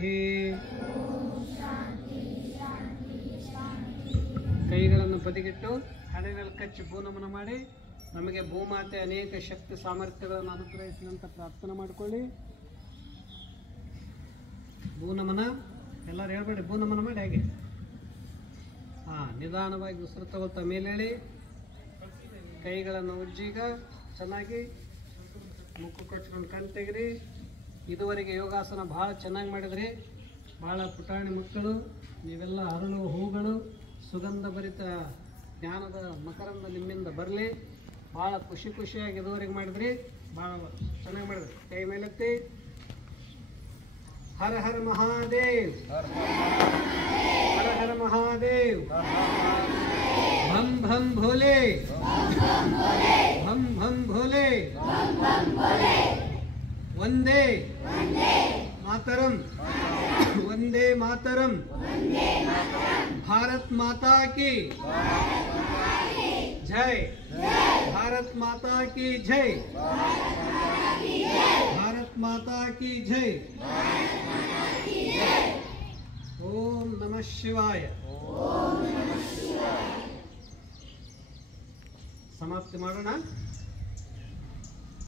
ಕೈಗಳನ್ನು ಬದಿಗಿಟ್ಟು ಹಣೆಯಲ್ಲಿ ಕಚ್ಚಿ ಭೂನಮನ ಮಾಡಿ ನಮಗೆ ಭೂಮಾತೆ ಅನೇಕ ಶಕ್ತಿ ಸಾಮರ್ಥ್ಯಗಳನ್ನು ಅನುಗ್ರಹಿಸಿದಂತ ಪ್ರಾರ್ಥನೆ ಮಾಡಿಕೊಳ್ಳಿ. ಭೂನಮನ ಎಲ್ಲರೂ ಹೇಳ್ಬೇಡಿ, ಭೂನಮನ ಮಾಡಿ ಹಾಗೆ ನಿಧಾನವಾಗಿ ಉಸಿರು ತಗೊಳ್ತಾ ಮೇಲೆ ಹೇಳಿ. ಕೈಗಳನ್ನು ಉಜ್ಜೀಗ ಚೆನ್ನಾಗಿ ಮುಕ್ಕು ಕಚ್ಕೊಂಡು ಕಣ್ ತೆಗಿರಿ. ಇದುವರೆಗೆ ಯೋಗಾಸನ ಭಾಳ ಚೆನ್ನಾಗಿ ಮಾಡಿದ್ರಿ. ಭಾಳ ಪುಟಾಣಿ ಮಕ್ಕಳು ನೀವೆಲ್ಲ ಅರಳುವ ಹೂಗಳು, ಸುಗಂಧ ಭರಿತ ಜ್ಞಾನದ ಮಕರಂದ ನಿಮ್ಮಿಂದ ಬರಲಿ. ಭಾಳ ಖುಷಿಯಾಗಿ ಇದುವರೆಗೆ ಮಾಡಿದ್ರಿ, ಭಾಳ ಚೆನ್ನಾಗಿ ಮಾಡಿದ್ರಿ. ಕೈ ಮೇಲೆತ್ತಿ. ಹರ ಹರ ಮಹಾದೇವ್, ಹರ ಹರ ಮಹಾದೇವ್. ಭಂ ಭಂ ಭೋಲೆ, ಭಂ ಭಂ ಭೋಲೆ. ವಂದೇ ಮಾತರಂ, ವಂದೇ ಮಾತರಂ. भारत माता की जय, भारत माता की जय, भारत माता की जय. ओम नमः शिवाय. समाप्ति ಮಾಡೋಣ.